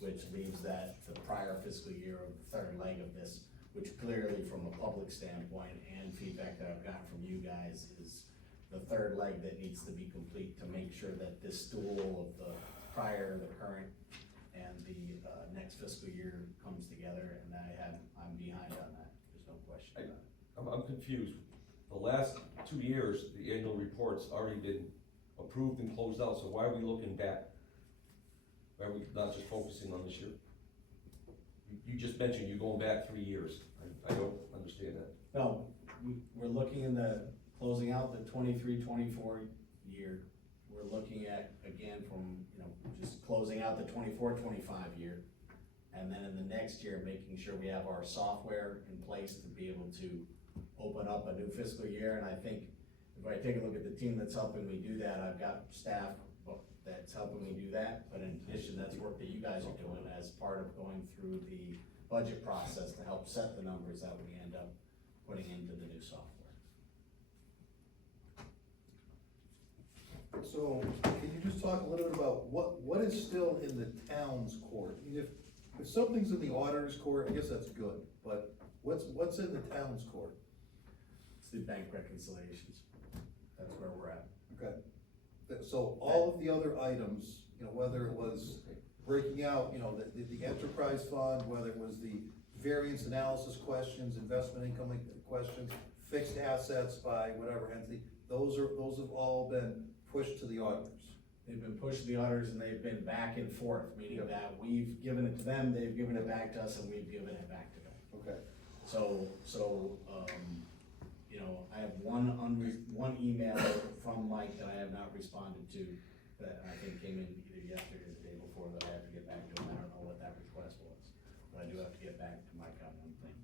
which leaves that to the prior fiscal year of the third leg of this, which clearly from a public standpoint and feedback that I've gotten from you guys is the third leg that needs to be complete to make sure that this stool of the prior, the current, and the next fiscal year comes together, and I'm behind on that, there's no question about it. I'm confused. The last 2 years, the annual report's already been approved and closed out, so why are we looking back? Why are we not just focusing on this year? You just mentioned you're going back 3 years. I don't understand that. No, we're looking in the closing out the 23-24 year, we're looking at, again, from, you know, just closing out the 24-25 year. And then in the next year, making sure we have our software in place to be able to open up a new fiscal year. And I think if I take a look at the team that's helping me do that, I've got staff that's helping me do that. But in addition, that's work that you guys are doing as part of going through the budget process to help set the numbers that we end up putting into the new software. So, can you just talk a little bit about what is still in the town's court? I mean, if something's in the auditor's court, I guess that's good, but what's in the town's court? It's the bank reconciliations. That's where we're at. Okay. So all of the other items, you know, whether it was breaking out, you know, the enterprise fund, whether it was the variance analysis questions, investment income questions, fixed assets by whatever entity, those have all been pushed to the auditors. They've been pushed to the auditors and they've been back and forth, meaning that we've given it to them, they've given it back to us, and we've given it back to them. Okay. So, you know, I have one email from Mike that I have not responded to, that I think came in either yesterday or the day before, that I have to get back to him. I don't know what that request was, but I do have to get back to Mike on one thing.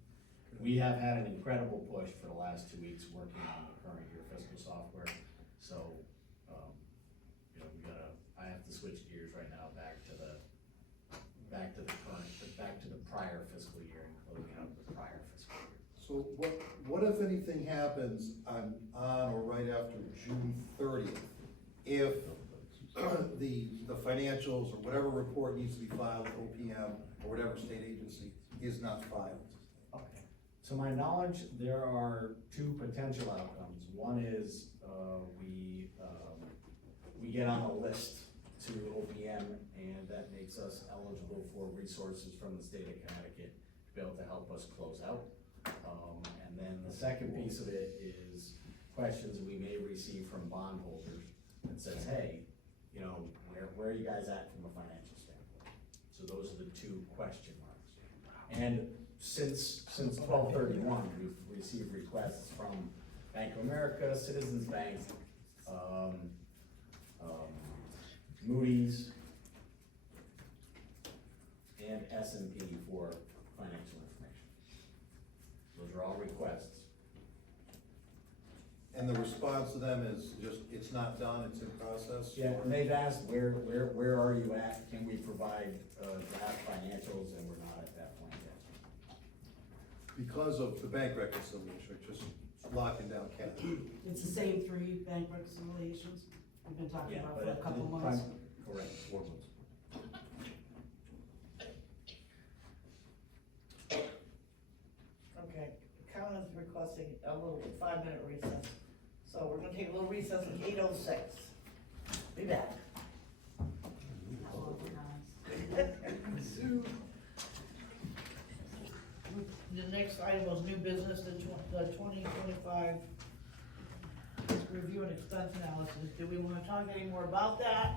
We have had an incredible push for the last 2 weeks working on the current year fiscal software, so, you know, I have to switch gears right now back to the prior fiscal year and closing out the prior fiscal year. So what if anything happens on or right after June 30th, if the financials or whatever report needs to be filed with OPM or whatever state agency is not filed? Okay. To my knowledge, there are two potential outcomes. One is, we get on a list to OPM, and that makes us eligible for resources from the state of Connecticut to be able to help us close out. And then the second piece of it is questions we may receive from bondholders that says, hey, you know, where are you guys at from a financial standpoint? So those are the two question marks. And since 12/31, we've received requests from Bank of America, Citizens Bank, Moody's, and S&P for financial information. Those are all requests. And the response to them is just, it's not done, it's in process? Yeah, and they've asked, where are you at? Can we provide draft financials? And we're not at that point yet. Because of the bank reconciliation, just locking down cash. It's the same 3 bank reconciliations we've been talking about for a couple months. Correct. 4 months. Okay, Colin is requesting a little 5-minute recess. So we're gonna take a little recess at 8:06. Be back. The next item was new business, the 2025 review and expense analysis. Do we wanna talk any more about that?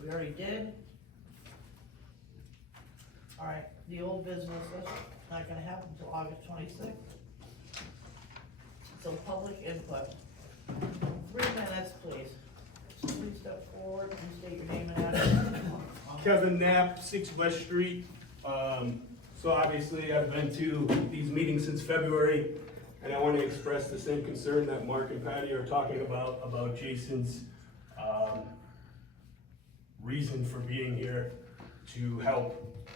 We already did. All right, the old business, that's not gonna happen until August 26th. So public input. 3 minutes, please. So please step forward and state your name and address. Kevin Knapp, 6 West Street. So obviously I've been to these meetings since February, and I want to express the same concern that Mark and Patty are talking about Jason's reason for being here to help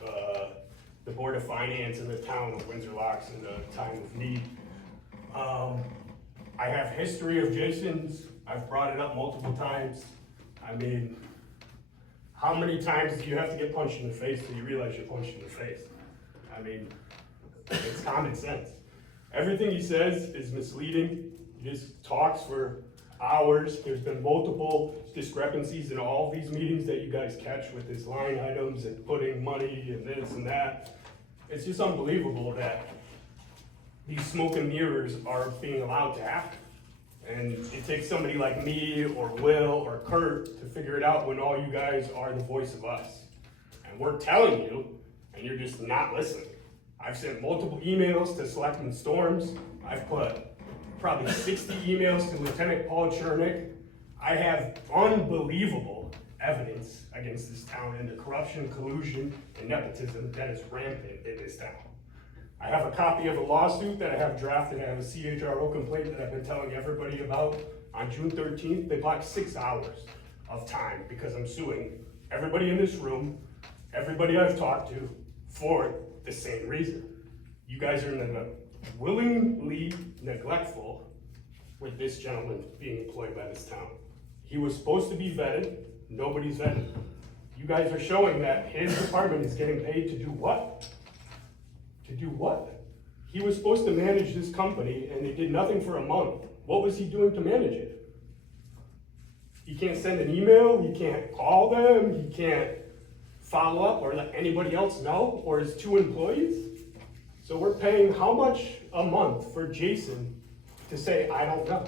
the Board of Finance and the town of Windsor Locks in a time of need. I have history of Jason's. I've brought it up multiple times. I mean, how many times do you have to get punched in the face till you realize you're punched in the face? I mean, it's common sense. Everything he says is misleading. He just talks for hours. There's been multiple discrepancies in all these meetings that you guys catch with his line items and putting money and this and that. It's just unbelievable that these smoke and mirrors are being allowed to happen. And it takes somebody like me or Will or Kurt to figure it out when all you guys are the voice of us. And we're telling you, and you're just not listening. I've sent multiple emails to Selectman Storms. I've put probably 60 emails to Lieutenant Paul Chernick. I have unbelievable evidence against this town and the corruption, collusion, and nepotism that is rampant in this town. I have a copy of a lawsuit that I have drafted. I have a CHRO complaint that I've been telling everybody about. On June 13th, they blocked 6 hours of time because I'm suing everybody in this room, everybody I've talked to, for the same reason. You guys are willingly neglectful with this gentleman being employed by this town. He was supposed to be vetted, nobody's vetted. You guys are showing that his department is getting paid to do what? To do what? He was supposed to manage this company and they did nothing for a month. What was he doing to manage it? He can't send an email, he can't call them, he can't follow up or let anybody else know, or his 2 employees. So we're paying how much a month for Jason to say, I don't know?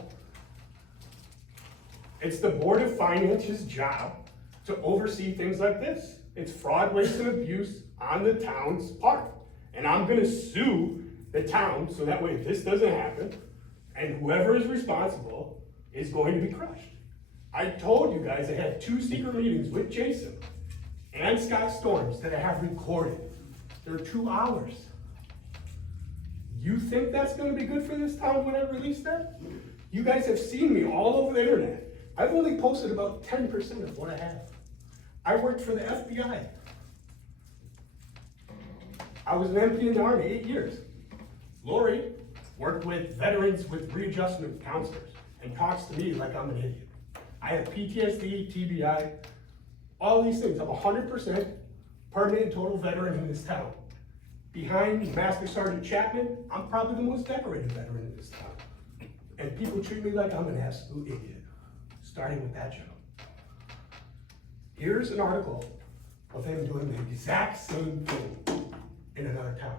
It's the Board of Finance's job to oversee things like this. It's fraud, waste, and abuse on the town's part. And I'm gonna sue the town so that way this doesn't happen, and whoever is responsible is going to be crushed. I told you guys I had 2 secret meetings with Jason and Scott Storms that I have recorded. They're 2 hours. You think that's gonna be good for this town when I release that? You guys have seen me all over the internet. I've only posted about 10% of what I have. I worked for the FBI. I was an MP in the Army 8 years. Lori worked with veterans with readjustment counselors and talks to me like I'm an idiot. I have PTSD, TBI, all these things. I'm 100% permanent total veteran in this town. Behind Master Sergeant Chapman, I'm probably the most decorated veteran in this town. And people treat me like I'm an absolute idiot, starting with that gentleman. Here's an article of him doing the exact same thing in another town.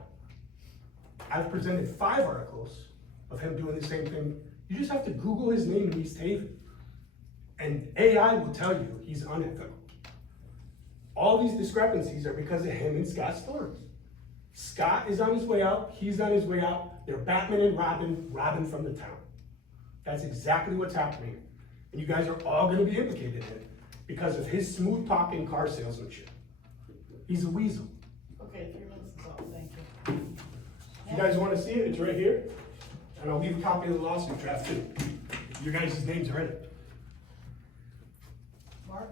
I've presented 5 articles of him doing the same thing. You just have to Google his name in East Haven, and AI will tell you he's unethical. All these discrepancies are because of him and Scott Storms. Scott is on his way out, he's on his way out. They're Batman and Robin from the town. That's exactly what's happening. And you guys are all gonna be implicated in it because of his smooth talking car salesmanship. He's a weasel. Okay, 3 minutes is up, thank you. If you guys wanna see it, it's right here. And I'll leave a copy of the lawsuit draft too. Your guys' names are in it. Mark?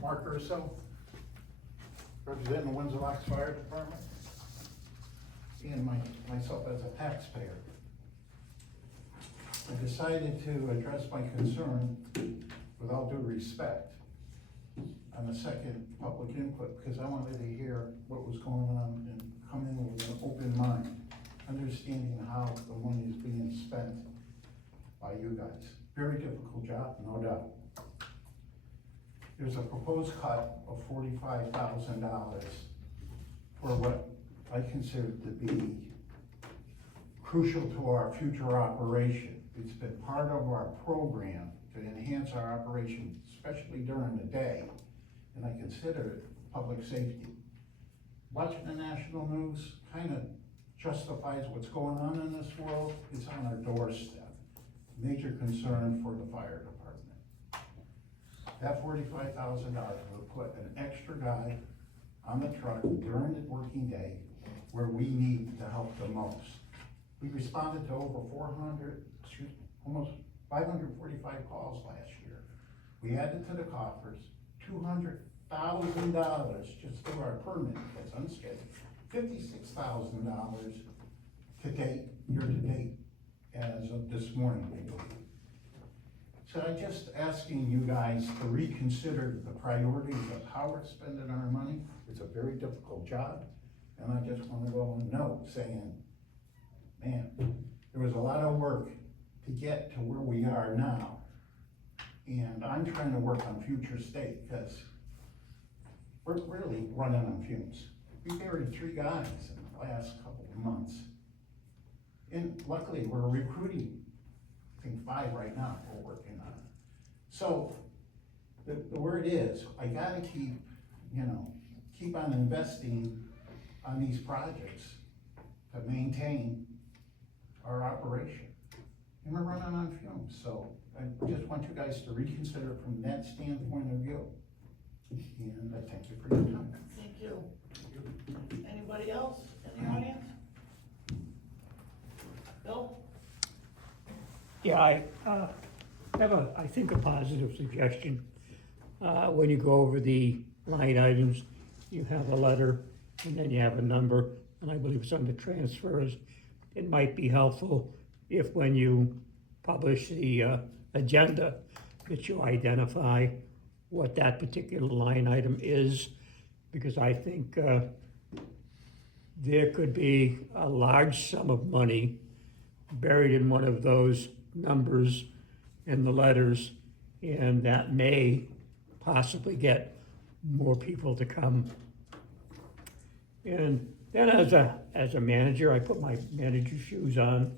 Mark Urso, representing the Windsor Locks Fire Department, and myself as a taxpayer. I decided to address my concern, with all due respect, on the second public input, because I wanted to hear what was going on and come in with an open mind, understanding how the money is being spent by you guys. Very difficult job, no doubt. There's a proposed cut of $45,000 for what I consider to be crucial to our future operation. It's been part of our program to enhance our operation, especially during the day, and I consider it public safety. Watching the national news kind of justifies what's going on in this world. It's on our doorstep. Major concern for the fire department. That $45,000 will put an extra guy on the truck during the working day where we need the help the most. We responded to over almost 545 calls last year. We added to the coffers $200,000 just through our permit that's unscheduled. $56,000 to date, year to date, as of this morning, we believe. So I'm just asking you guys to reconsider the priorities of how we're spending our money. It's a very difficult job, and I just want to go on a note saying, man, there was a lot of work to get to where we are now. And I'm trying to work on future state, because we're really running on fumes. We buried 3 guys in the last couple of months. And luckily, we're recruiting, I think 5 right now we're working on. So, the word is, I gotta keep on investing on these projects to maintain our operation. And we're running on fumes, so I just want you guys to reconsider from that standpoint of view. And I thank you for your time. Thank you. Anybody else in the audience? Bill? Yeah, I have I think a positive suggestion. When you go over the line items, you have a letter and then you have a number, and I believe it's under transfers. It might be helpful if when you publish the agenda, that you identify what that particular line item is, because I think there could be a large sum of money buried in one of those numbers in the letters, and that may possibly get more people to come. And then as a manager, I put my manager shoes on.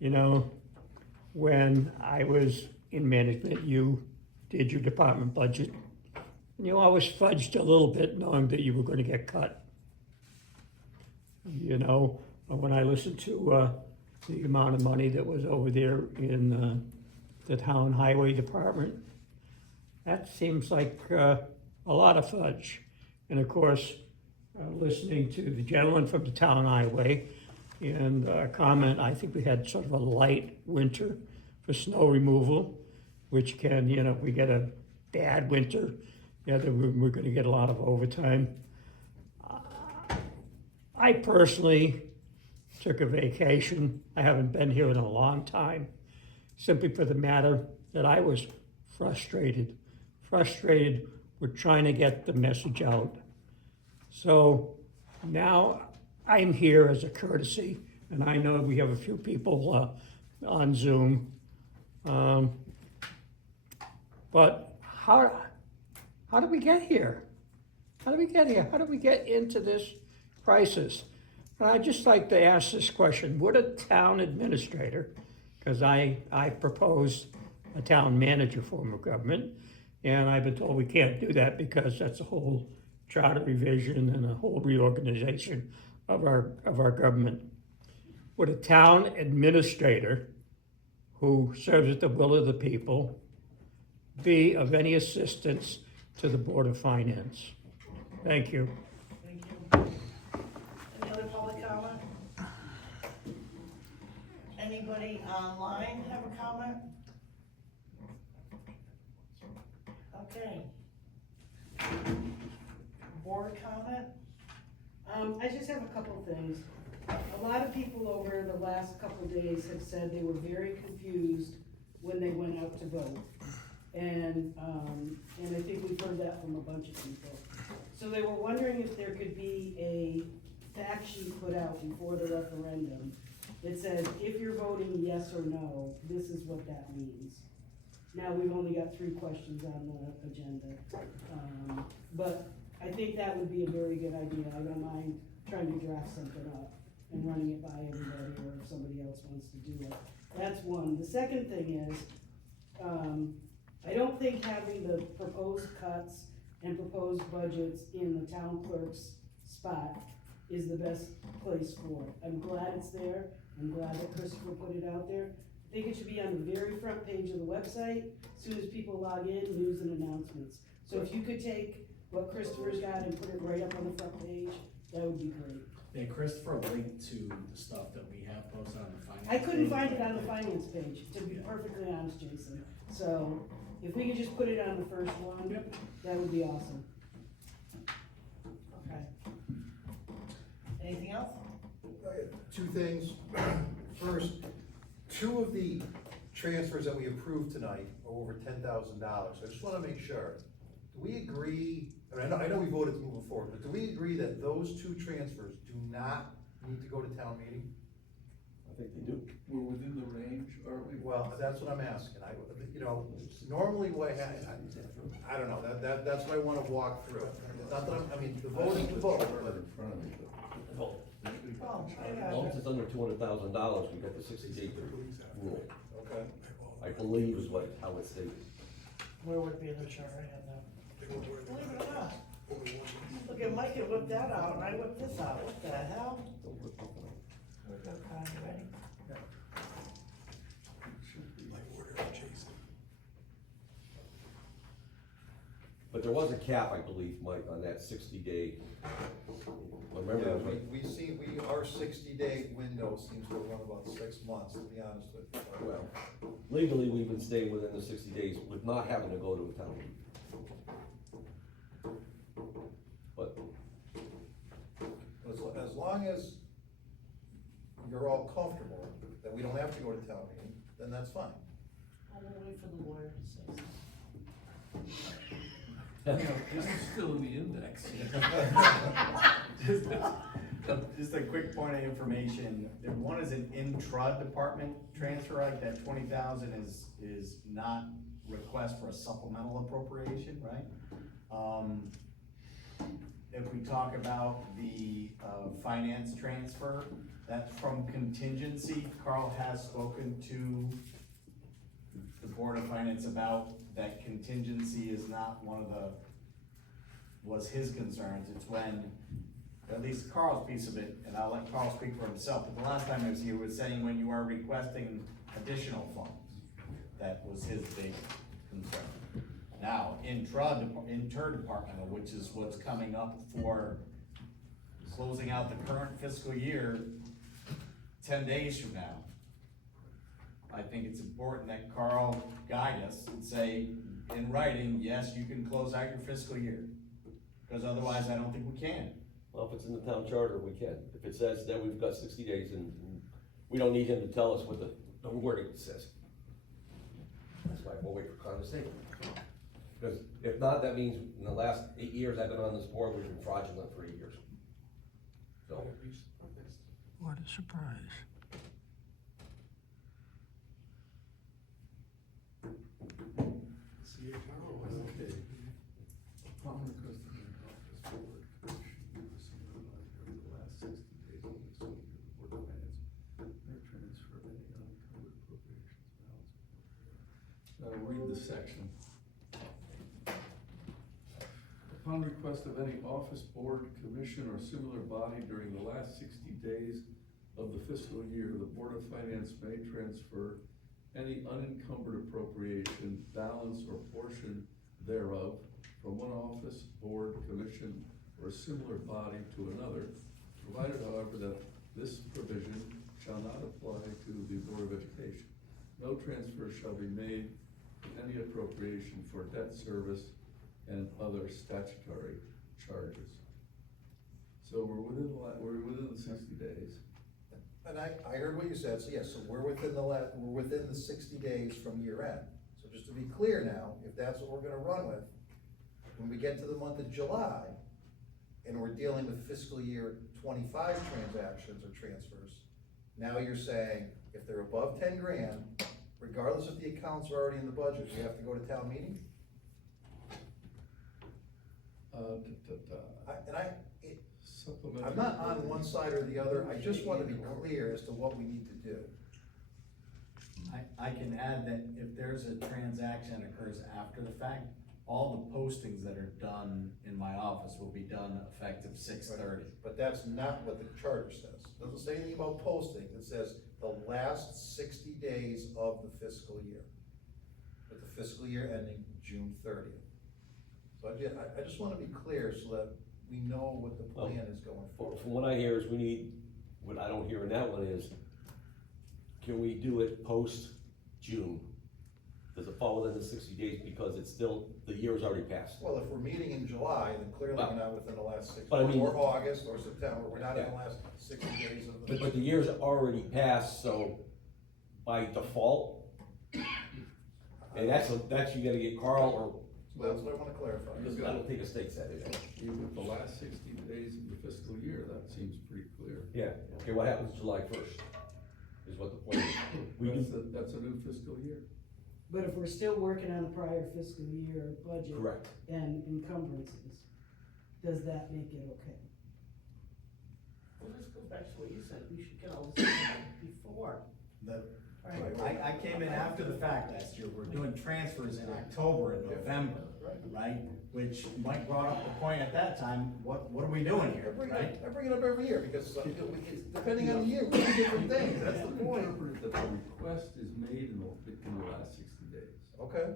You know, when I was in management, you did your department budget, and you always fudged a little bit knowing that you were going to get cut. You know, when I listened to the amount of money that was over there in the town highway department, that seems like a lot of fudge. And of course, listening to the gentleman from the town highway and comment, I think we had sort of a light winter for snow removal, which can, you know, if we get a bad winter, yeah, then we're going to get a lot of overtime. I personally took a vacation. I haven't been here in a long time, simply for the matter that I was frustrated with trying to get the message out. So now I'm here as a courtesy, and I know we have a few people on Zoom. But how did we get here? How did we get here? How did we get into this crisis? And I'd just like to ask this question. Would a town administrator, because I proposed a town manager form of government, and I've been told we can't do that because that's a whole charter revision and a whole reorganization of our government. Would a town administrator who serves at the will of the people be of any assistance to the Board of Finance? Thank you. Thank you. Any other public comment? Anybody online have a comment? Okay. Board comment? I just have a couple of things. A lot of people over the last couple of days have said they were very confused when they went out to vote. And I think we've heard that from a bunch of people. So they were wondering if there could be a fact sheet put out before the referendum that says, if you're voting yes or no, this is what that means. Now, we've only got 3 questions on the agenda. But I think that would be a very good idea. I don't mind trying to draft something up and running it by everybody, or if somebody else wants to do it. That's one. The second thing is, I don't think having the proposed cuts and proposed budgets in the town clerk's spot is the best place for it. I'm glad it's there. I'm glad that Christopher put it out there. I think it should be on the very front page of the website. As soon as people log in, news and announcements. So if you could take what Christopher's got and put it right up on the front page, that would be great. Yeah, Christopher linked to the stuff that we have posted on the finance. I couldn't page. find it on the finance page, to be perfectly honest, Jason. So if we could just put it on the first one, that would be awesome. Okay. Anything else? 2 things. First, 2 of the transfers that we approved tonight are over $10,000. I just wanna make sure, do we agree, I mean, I know we voted to move it forward, but do we agree that those 2 transfers do not need to go to town meeting? I think they do. We're within the range, are we? Well, that's what I'm asking. You know, normally what I don't know, that's what I wanna walk through. Not that I mean, the vote is the vote, but. In front of me, but. Oh, As long as it's under $200,000, we got the 60-day rule. Okay. I believe is how it states. where would be in the chart? I have that. Believe it or not. Look at Mike had whipped that out, and I whipped this out, what the hell? Here we go, Connie, ready? But there was a cap, I believe, Mike, on that 60-day. Remember, Yeah, it was like- our 60-day window seems to run about 6 months, to be honest with you. well, legally, we've been staying within the 60 days with not having to go to a town meeting. But As long as you're all comfortable that we don't have to go to town meeting, then that's fine. We'll wait for the lawyer to say something. This is still in the index. Just a quick point of information, one is an intra-department transfer, like that 20,000 is not request for a supplemental appropriation, right? If we talk about the, finance transfer, that's from contingency. Carl has spoken to the Board of Finance about that contingency is not one of was his concerns. It's when, at least Carl's piece of it, and I'll let Carl speak for himself, but the last time I was here was saying when you are requesting additional funds, that was his big concern. Now, interdepartmental, which is what's coming up for closing out the current fiscal year 10 days from now, I think it's important that Carl guide us and say in writing, yes, you can close out your fiscal year. Because otherwise, I don't think we can. well, if it's in the town charter, we can. If it says that we've got 60 days and we don't need him to tell us what the wording says. That's why we'll wait for Con to say it. Because if not, that means in the last 8 years I've been on this board, we've been fraudulent for 8 years. So. What a surprise. Okay. Upon request of the office board, commission, with a similar body during the last 60 days of this year, the Board of Finance may transfer any unencumbered appropriations balance. Read the section. Upon request of any office, board, commission, or similar body during the last 60 days of the fiscal year, the Board of Finance may transfer any unencumbered appropriation, balance, or portion thereof from one office, board, commission, or similar body to another, provided however that this provision shall not apply to the Board of Education. No transfer shall be made to any appropriation for debt service and other statutory charges. So we're within the 60 days. And I heard what you said, so yes, so we're within the 60 days from year end. So just to be clear now, if that's what we're gonna run with, when we get to the month of July, and we're dealing with fiscal year 25 transactions or transfers, now you're saying, if they're above 10 grand, regardless if the accounts are already in the budget, we have to go to town meeting? I'm not on one side or the other, I just want to be clear as to what we need to do. I can add that if there's a transaction that occurs after the fact, all the postings that are done in my office will be done effective 6/30. But that's not what the charter says. It doesn't say anything about posting, it says the last 60 days of the fiscal year. With the fiscal year ending June 30th. So I just wanna be clear so that we know what the plan is going forward. From what I hear is we need, what I don't hear in that one is, can we do it post-June? Does it fall within the 60 days because it's still, the year's already passed? Well, if we're meeting in July, then clearly we're not within the last 60, But I mean- or August, or September, we're not in the last 60 days of the. But the year's already passed, so by default, and that's you gotta get Carl or. So that's what I wanna clarify. I don't think a state said it. Even with the last 60 days of the fiscal year, that seems pretty clear. Yeah, okay, what happens July 1st is what the point is. That's a new fiscal year. But if we're still working on the prior fiscal year budget. Correct. And encumbrances, does that make it okay? Well, this goes back to what you said, we should get all this done before. I came in after the fact last year, we're doing transfers in October and November, right? Which Mike brought up the point at that time, what are we doing here, right? I bring it up every year, because it's, depending on the year, we do different things, that's the point. Interpret it that the request is made in the last 60 days, Okay,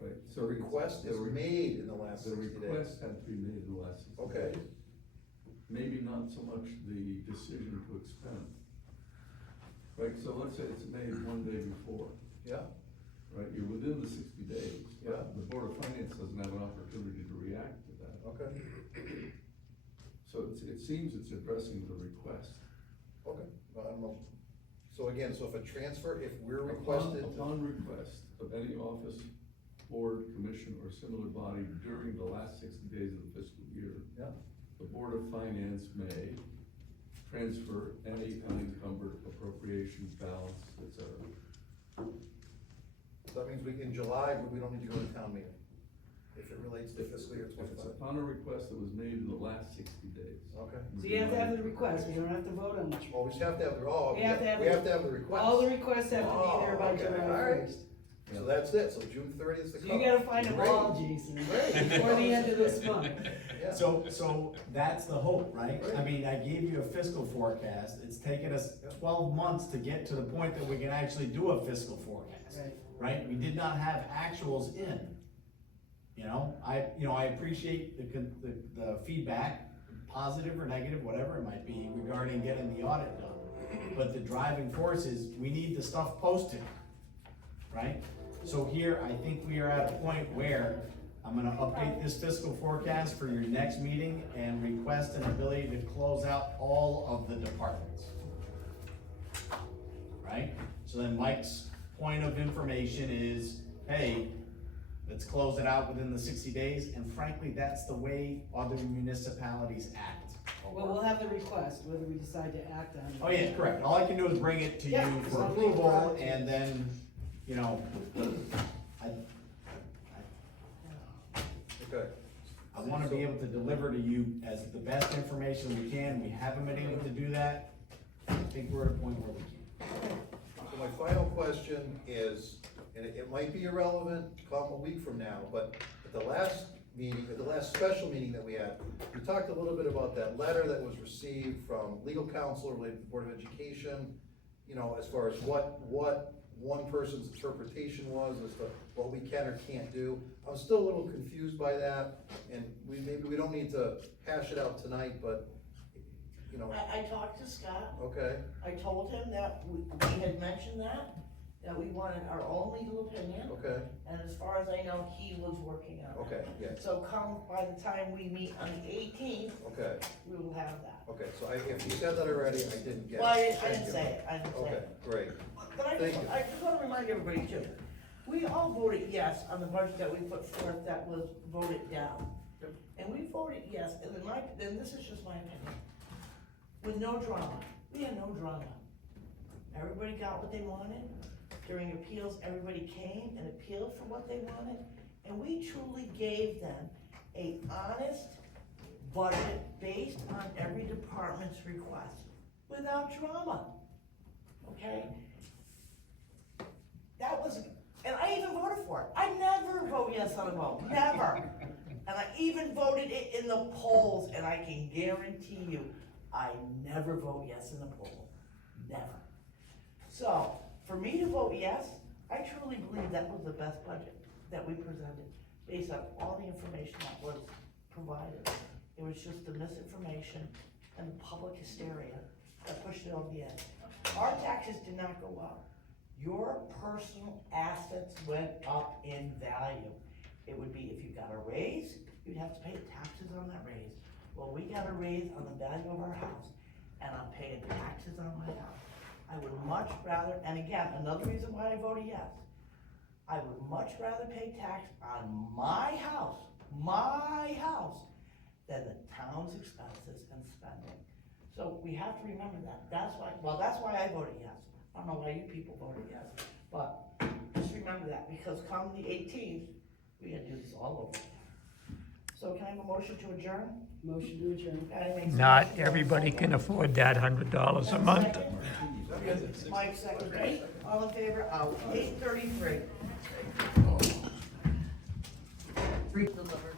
right? so request is made in the last 60 days. The request had to be made in the last 60 Okay. days. Maybe not so much the decision to expend. Right, so let's say it's made one day before, Yeah, right, you're within the 60 days. Yeah. The Board of Finance doesn't have an opportunity to react to that. okay, So it seems it's addressing the request. okay, well, I don't know. So again, so if a transfer, if we're requested. Upon request of any office, board, commission, or similar body during the last 60 days of the fiscal year, Yeah. the Board of Finance may transfer any unencumbered appropriation balance, et cetera. So that means in July, we don't need to go to town meeting, if it relates to fiscal year If it's 25. upon a request that was made in the last 60 days. Okay. So you have to have the request, we don't have to vote on much. Well, we just have to have the, oh, We have to have we have to have the request. All the requests have to be there by Oh, okay, July all right. first. So that's it, so June 30th is the So cutoff. you gotta find them Great. all, Jason, Great. before the end of this month. Yeah. So that's the hope, right? I mean, I gave you a fiscal forecast, it's taken us 12 months to get to the point that we can actually do a fiscal forecast, Right. right? We did not have actuals in. I appreciate the feedback, positive or negative, whatever it might be, regarding getting the audit done. But the driving force is, we need the stuff posted, right? So here, I think we are at a point where I'm gonna update this fiscal forecast for your next meeting and request an ability to close out all of the departments. Right? So then Mike's point of information is, hey, let's close it out within the 60 days, and frankly, that's the way other municipalities act. Well, we'll have the request, whether we decide to act on it. Oh, yeah, correct. All I can do is bring it to Yeah, you for something approval, about it. and then, Okay. I wanna be able to deliver to you as the best information we can. We haven't been able to do that. I think we're at a point where we can. So my final question is, and it might be irrelevant come a week from now, but at the last meeting, at the last special meeting that we had, we talked a little bit about that letter that was received from legal counsel related to the Board of Education, as far as what one person's interpretation was as to what we can or can't do. I'm still a little confused by that, and maybe we don't need to hash it out tonight, but, I talked to Scott, okay, I told him that we had mentioned that we wanted our own legal opinion, okay, and as far as I know, he was working on it. okay, yeah, So come, by the time we meet on the 18th, okay, we will have that. okay, so if you said that already, I didn't get it. Well, I Thank didn't you. say it, I didn't say Okay, it. great, But Thank you. I just wanna remind everybody too, we all voted yes on the budget that we put forth that was voted down. Yep. And we voted yes, and then this is just my opinion, with no drama, we had no drama. Everybody got what they wanted, during appeals, everybody came and appealed for what they wanted, and we truly gave them a honest budget based on every department's request, without drama, okay? That was, and I even voted for it. I never vote yes on a vote, never. And I even voted it in the polls, and I can guarantee you, I never vote yes in the poll, never. So, for me to vote yes, I truly believe that was the best budget that we presented, based on all the information that was provided. It was just the misinformation and the public hysteria that pushed it over the edge. Our taxes did not go up. Your personal assets went up in value. It would be if you got a raise, you'd have to pay taxes on that raise. Well, we got a raise on the value of our house, and I'm paying taxes on my house. I would much rather, and again, another reason why I voted yes, I would much rather pay tax on my house, than the town's expenses and spending. So we have to remember that. That's why I voted yes. I don't know why you people voted yes, but just remember that, because come the 18th, we gotta do this all over again. So So can I have a motion to adjourn? Motion to adjourn. Patty makes a Not motion. everybody can afford that $100 a month. Mike second, right? All in favor? Out. 8:33. Delivered.